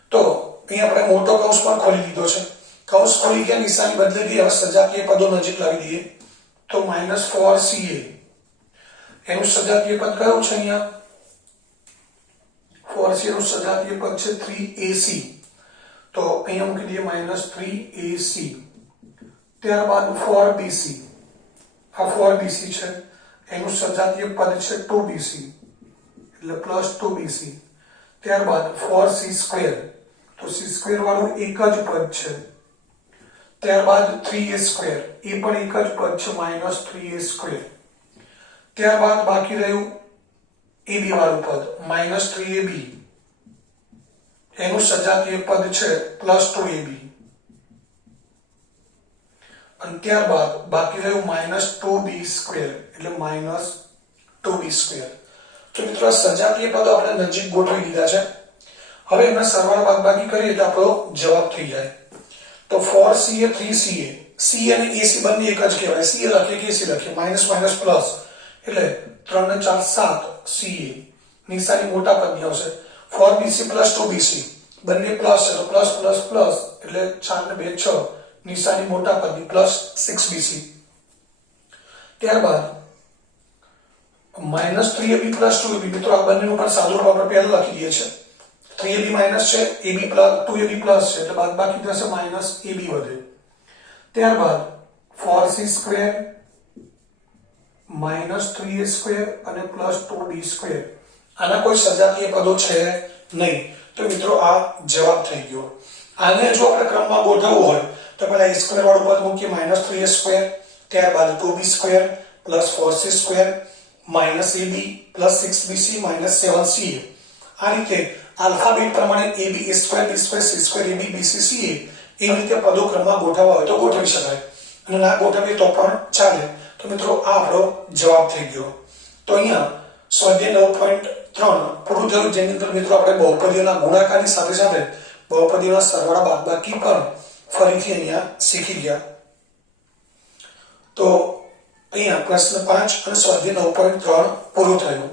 તો અહીં આપણે મોટો કૌંસ પણ ખોલી દીધો છે. કૌંસ ખોલી ગયા, નિશાની બદલી ગઈ. હવે સજાતીય પદો નજીક લાવી દઈએ. તો માઇનસ 4ca એનું સજાતીય પદ કયું છે? અહીંયા 4c નું સજાતીય પદ છે 3ac. તો અહીંયા મૂકી દઈએ માઇનસ 3ac. ત્યારબાદ 4bc, આ 4bc છે એનું સજાતીય પદ છે 2bc એટલે પ્લસ 2bc. ત્યારબાદ 4c સ્ક્વેર, તો c સ્ક્વેર વાળું એક જ પદ છે. ત્યારબાદ 3a સ્ક્વેર, એ પણ એક જ પદ છે માઇનસ 3a સ્ક્વેર. ત્યારબાદ બાકી રહ્યું ab વાળું પદ માઇનસ 3ab, એનું સજાતીય પદ છે પ્લસ 2ab. અને ત્યારબાદ બાકી રહ્યું માઇનસ 2b સ્ક્વેર એટલે માઇનસ 2b સ્ક્વેર. તો મિત્રો સજાતીય પદો આપણે નજીક ગોઠવી દીધા છે. હવે એમના સરવાળા બાદબાકી કરીએ એટલે આપણો જવાબ થઈ જાય. તો 4ca 3ca, c અને ac બંને એક જ કહેવાય. ca લખીએ કે ac લખીએ, માઇનસ માઇનસ પ્લસ એટલે 3 ને 4 7 ca, નિશાની મોટા પદની આવશે. 4bc પ્લસ 2bc બંને પ્લસ છે તો પ્લસ પ્લસ પ્લસ એટલે 4 ને 2 6, નિશાની મોટા પદની પ્લસ 6bc. ત્યારબાદ માઇનસ 3ab પ્લસ 2ab, મિત્રો આ બંનેનું પણ સાદુરૂપ આપણે પહેલા લખી દઈએ છીએ. 3ab માઇનસ છે, ab પ્લસ 2ab પ્લસ છે એટલે બાદબાકી થશે માઇનસ ab વધે. ત્યારબાદ 4c square minus 3a square અને પ્લસ 2b સ્ક્વેર. આના કોઈ સજાતીય પદો છે નહીં. તો મિત્રો આ જવાબ થઈ ગયો. આને જો આપણે ક્રમમાં ગોઠવવું હોય તો પહેલા a સ્ક્વેર વાળું પદ મૂકીએ માઇનસ 3a સ્ક્વેર, ત્યારબાદ 2b square plus 4c square minus ab plus 6bc minus 7ca. આ રીતે આલ્ફાબેટ પ્રમાણે ab a square b square c square ab bc ca એ રીતે પદો ક્રમમાં ગોઠવવા હોય તો ગોઠવી શકાય, અને ના ગોઠવીએ તો પણ ચાલે. તો મિત્રો આ આપણો જવાબ થઈ ગયો. તો અહીંયા સ્વાધ્યાય 9.3 પૂરું થયું, જેની અંદર મિત્રો આપણે બહુપદીઓના ગુણાકારની સાથે સાથે બહુપદીઓના સરવાળા બાદબાકી પણ ફરીથી અહીંયા શીખી ગયા. તો અહીંયા પ્રશ્ન 5 અને સ્વાધ્યાય 9.3 પૂરું થયું.